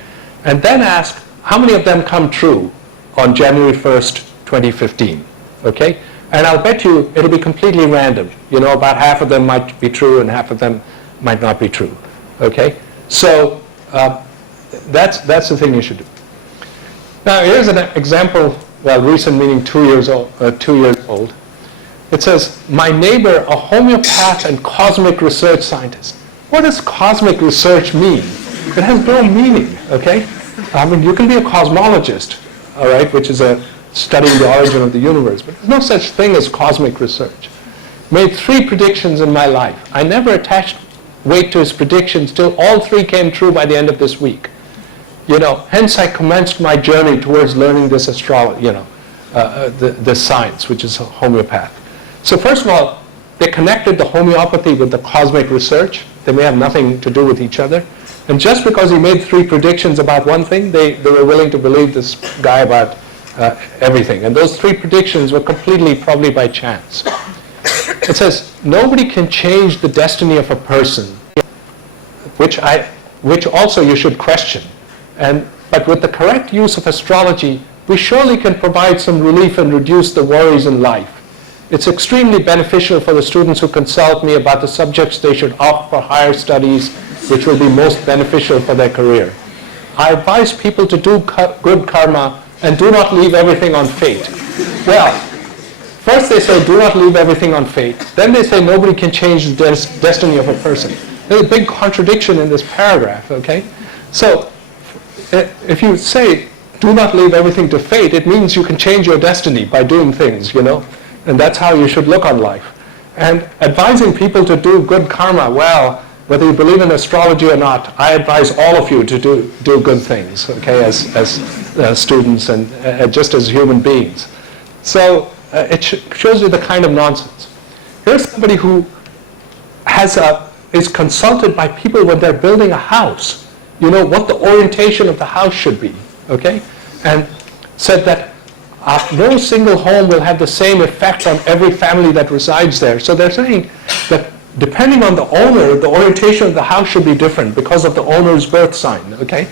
And then ask, how many of them come true on January 1st, 2015, okay? And I'll bet you it'll be completely random. About half of them might be true and half of them might not be true, okay? So that's the thing you should do. Now here's an example, recent meaning 2 years old. It says, my neighbor, a homeopath and cosmic research scientist. What does cosmic research mean? It has no meaning, okay? I mean, you can be a cosmologist, all right, which is studying the origin of the universe, but there's no such thing as cosmic research. Made 3 predictions in my life. I never attached weight to his predictions till all 3 came true by the end of this week. Hence I commenced my journey towards learning this astrology, this science, which is homeopath. So first of all, they connected the homeopathy with the cosmic research. They may have nothing to do with each other. And just because he made 3 predictions about one thing, they were willing to believe this guy about everything. And those 3 predictions were completely probably by chance. It says, nobody can change the destiny of a person, which also you should question. But with the correct use of astrology, we surely can provide some relief and reduce the worries in life. It's extremely beneficial for the students who consult me about the subjects they should opt for higher studies, which will be most beneficial for their career. I advise people to do good karma and do not leave everything on fate. Well, first they say do not leave everything on fate. Then they say nobody can change the destiny of a person. There's a big contradiction in this paragraph, okay? So if you say do not leave everything to fate, it means you can change your destiny by doing things, and that's how you should look on life. And advising people to do good karma, well, whether you believe in astrology or not, I advise all of you to do good things, okay, as students and just as human beings. So it shows you the kind of nonsense. Here's somebody who is consulted by people when they're building a house, what the orientation of the house should be, okay? And said that no single home will have the same effect on every family that resides there. So they're saying that depending on the owner, the orientation of the house should be different because of the owner's birth sign, okay?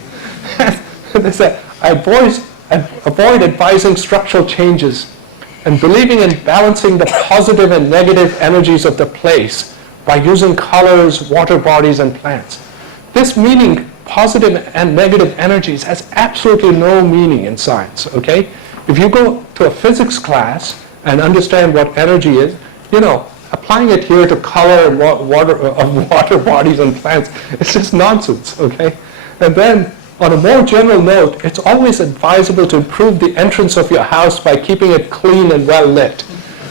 They say, avoid advising structural changes and believing in balancing the positive and negative energies of the place by using colors, water bodies, and plants. This meaning, positive and negative energies, has absolutely no meaning in science, okay? If you go to a physics class and understand what energy is, applying it here to color and water bodies and plants, it's just nonsense, okay? And then, on a more general note, it's always advisable to improve the entrance of your house by keeping it clean and well lit.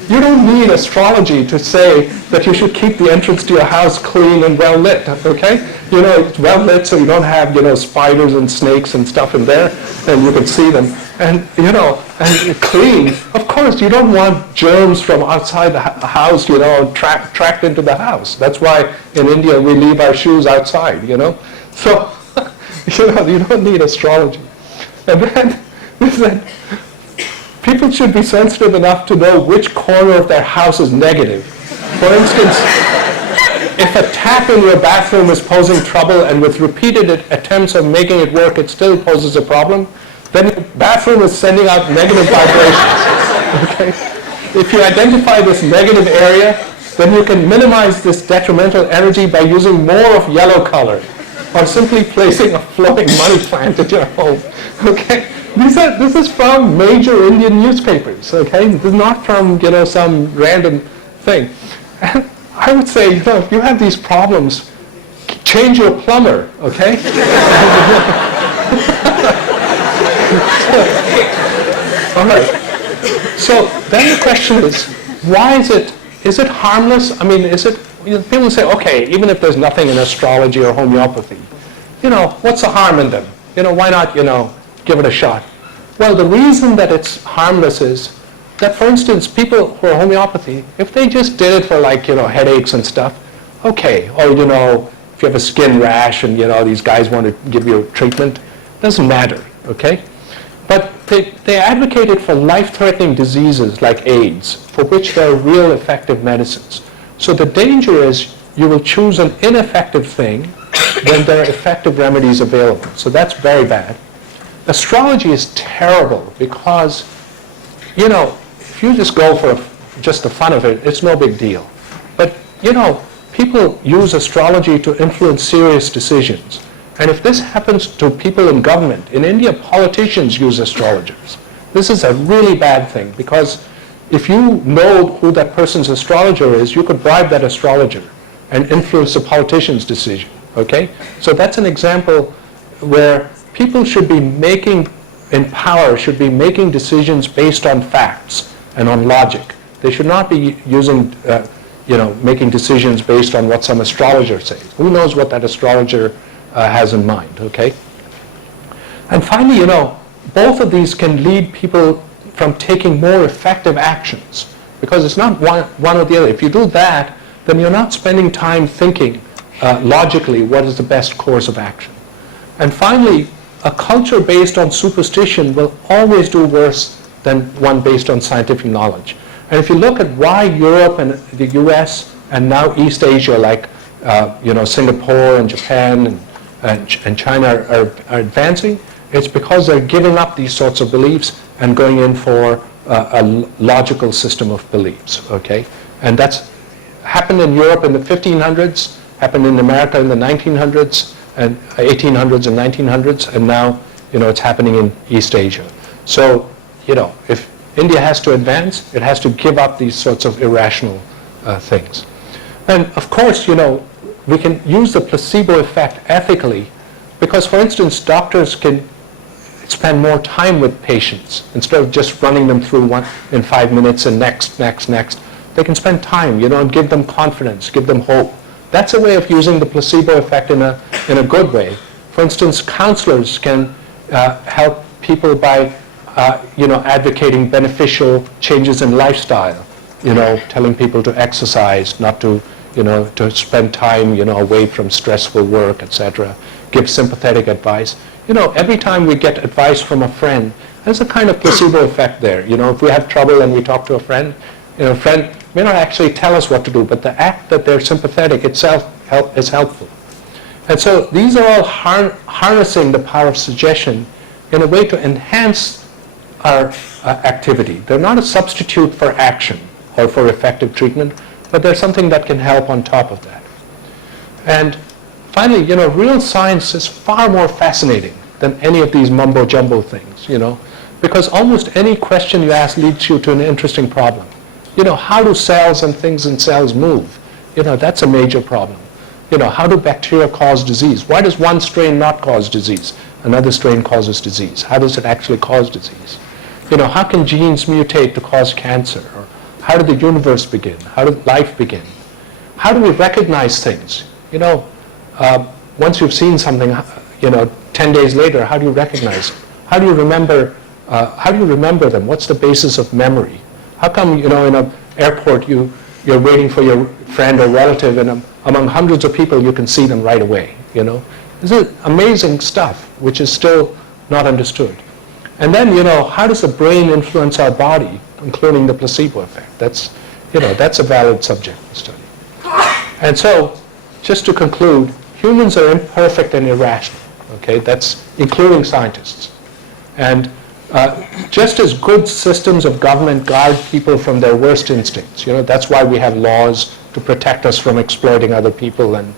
You don't need astrology to say that you should keep the entrance to your house clean and well lit, okay? It's well lit so you don't have, spiders and snakes and stuff in there, and you can see them. And, and clean, of course, you don't want germs from outside the house, tracked into the house. That's why in India we leave our shoes outside, So, you don't need astrology. And then, they said, people should be sensitive enough to know which corner of their house is negative. For instance, if a tap in your bathroom is posing trouble and with repeated attempts of making it work it still poses a problem, then the bathroom is sending out negative vibrations. Okay? If you identify this negative area, then you can minimize this detrimental energy by using more of yellow color or simply placing a flowing money plant in your home. Okay? This is from major Indian newspapers, okay? This is not from, some random thing. And I would say, if you have these problems, change your plumber, okay? All right. So then the question is, why is it harmless? I mean, people say, okay, even if there's nothing in astrology or homeopathy, what's the harm in them? Why not, give it a shot? Well, the reason that it's harmless is that, for instance, people who are homeopathy, if they just did it for headaches and stuff, okay, or if you have a skin rash and these guys want to give you treatment, doesn't matter, okay? But they advocate it for life-threatening diseases like AIDS, for which there are real effective medicines. So the danger is you will choose an ineffective thing when there are effective remedies available. So that's very bad. Astrology is terrible because, if you just go for just the fun of it, it's no big deal. But, people use astrology to influence serious decisions. And if this happens to people in government, in India, politicians use astrologers. This is a really bad thing because if you know who that person's astrologer is, you could bribe that astrologer and influence the politician's decision, okay? So that's an example where people should be making, in power, should be making decisions based on facts and on logic. They should not be using, making decisions based on what some astrologer says. Who knows what that astrologer has in mind, okay? And finally, both of these can lead people from taking more effective actions, because it's not one or the other. If you do that, then you're not spending time thinking logically what is the best course of action. And finally, a culture based on superstition will always do worse than one based on scientific knowledge. And if you look at why Europe and the US and now East Asia, like Singapore and Japan and China are advancing, it's because they're giving up these sorts of beliefs and going in for a logical system of beliefs, okay? And that's happened in Europe in the 1500s, happened in America in the 1900s, and 1800s and 1900s, and now, it's happening in East Asia. So, if India has to advance, it has to give up these sorts of irrational things. And of course, we can use the placebo effect ethically, because, for instance, doctors can spend more time with patients instead of just running them through one in 5 minutes and next. They can spend time, and give them confidence, give them hope. That's a way of using the placebo effect in a good way. For instance, counselors can help people by advocating beneficial changes in lifestyle, telling people to exercise, not to spend time, away from stressful work, etc. Give sympathetic advice. Every time we get advice from a friend, there's a kind of placebo effect there. If we have trouble and we talk to a friend, a friend may not actually tell us what to do, but the act that they're sympathetic itself is helpful. And so these are all harnessing the power of suggestion in a way to enhance our activity. They're not a substitute for action or for effective treatment, but they're something that can help on top of that. And finally, real science is far more fascinating than any of these mumbo-jumbo things, because almost any question you ask leads you to an interesting problem. How do cells and things in cells move? That's a major problem. How do bacteria cause disease? Why does one strain not cause disease? Another strain causes disease. How does it actually cause disease? How can genes mutate to cause cancer? Or how did the universe begin? How did life begin? How do we recognize things? Once you've seen something, 10 days later, how do you recognize it? How do you remember them? What's the basis of memory? How come, in an airport, you're waiting for your friend or relative, and among hundreds of people, you can see them right away, This is amazing stuff, which is still not understood. And then, how does the brain influence our body, including the placebo effect? That's a valid subject to study. And so, just to conclude, humans are imperfect and irrational, okay? That's including scientists. And just as good systems of government guard people from their worst instincts, that's why we have laws to protect us from exploiting other people and,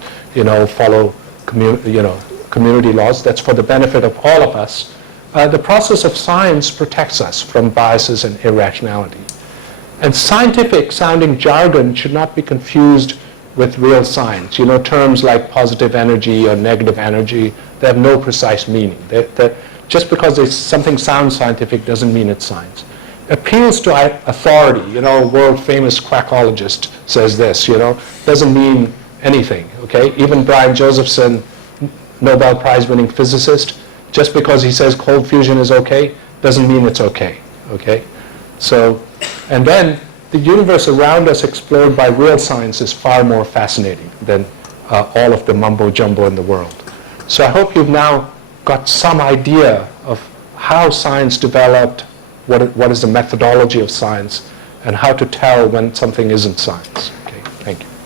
follow community laws. That's for the benefit of all of us. The process of science protects us from biases and irrationality. And scientific sounding jargon should not be confused with real science. Terms like positive energy or negative energy, they have no precise meaning. Just because something sounds scientific doesn't mean it's science. Appeals to authority, a world-famous quackologist says this, doesn't mean anything, okay? Even Brian Josephson, Nobel Prize-winning physicist, just because he says cold fusion is okay, doesn't mean it's okay, okay? So, and then the universe around us explored by real science is far more fascinating than all of the mumbo-jumbo in the world. So I hope you've now got some idea of how science developed, what is the methodology of science, and how to tell when something isn't science.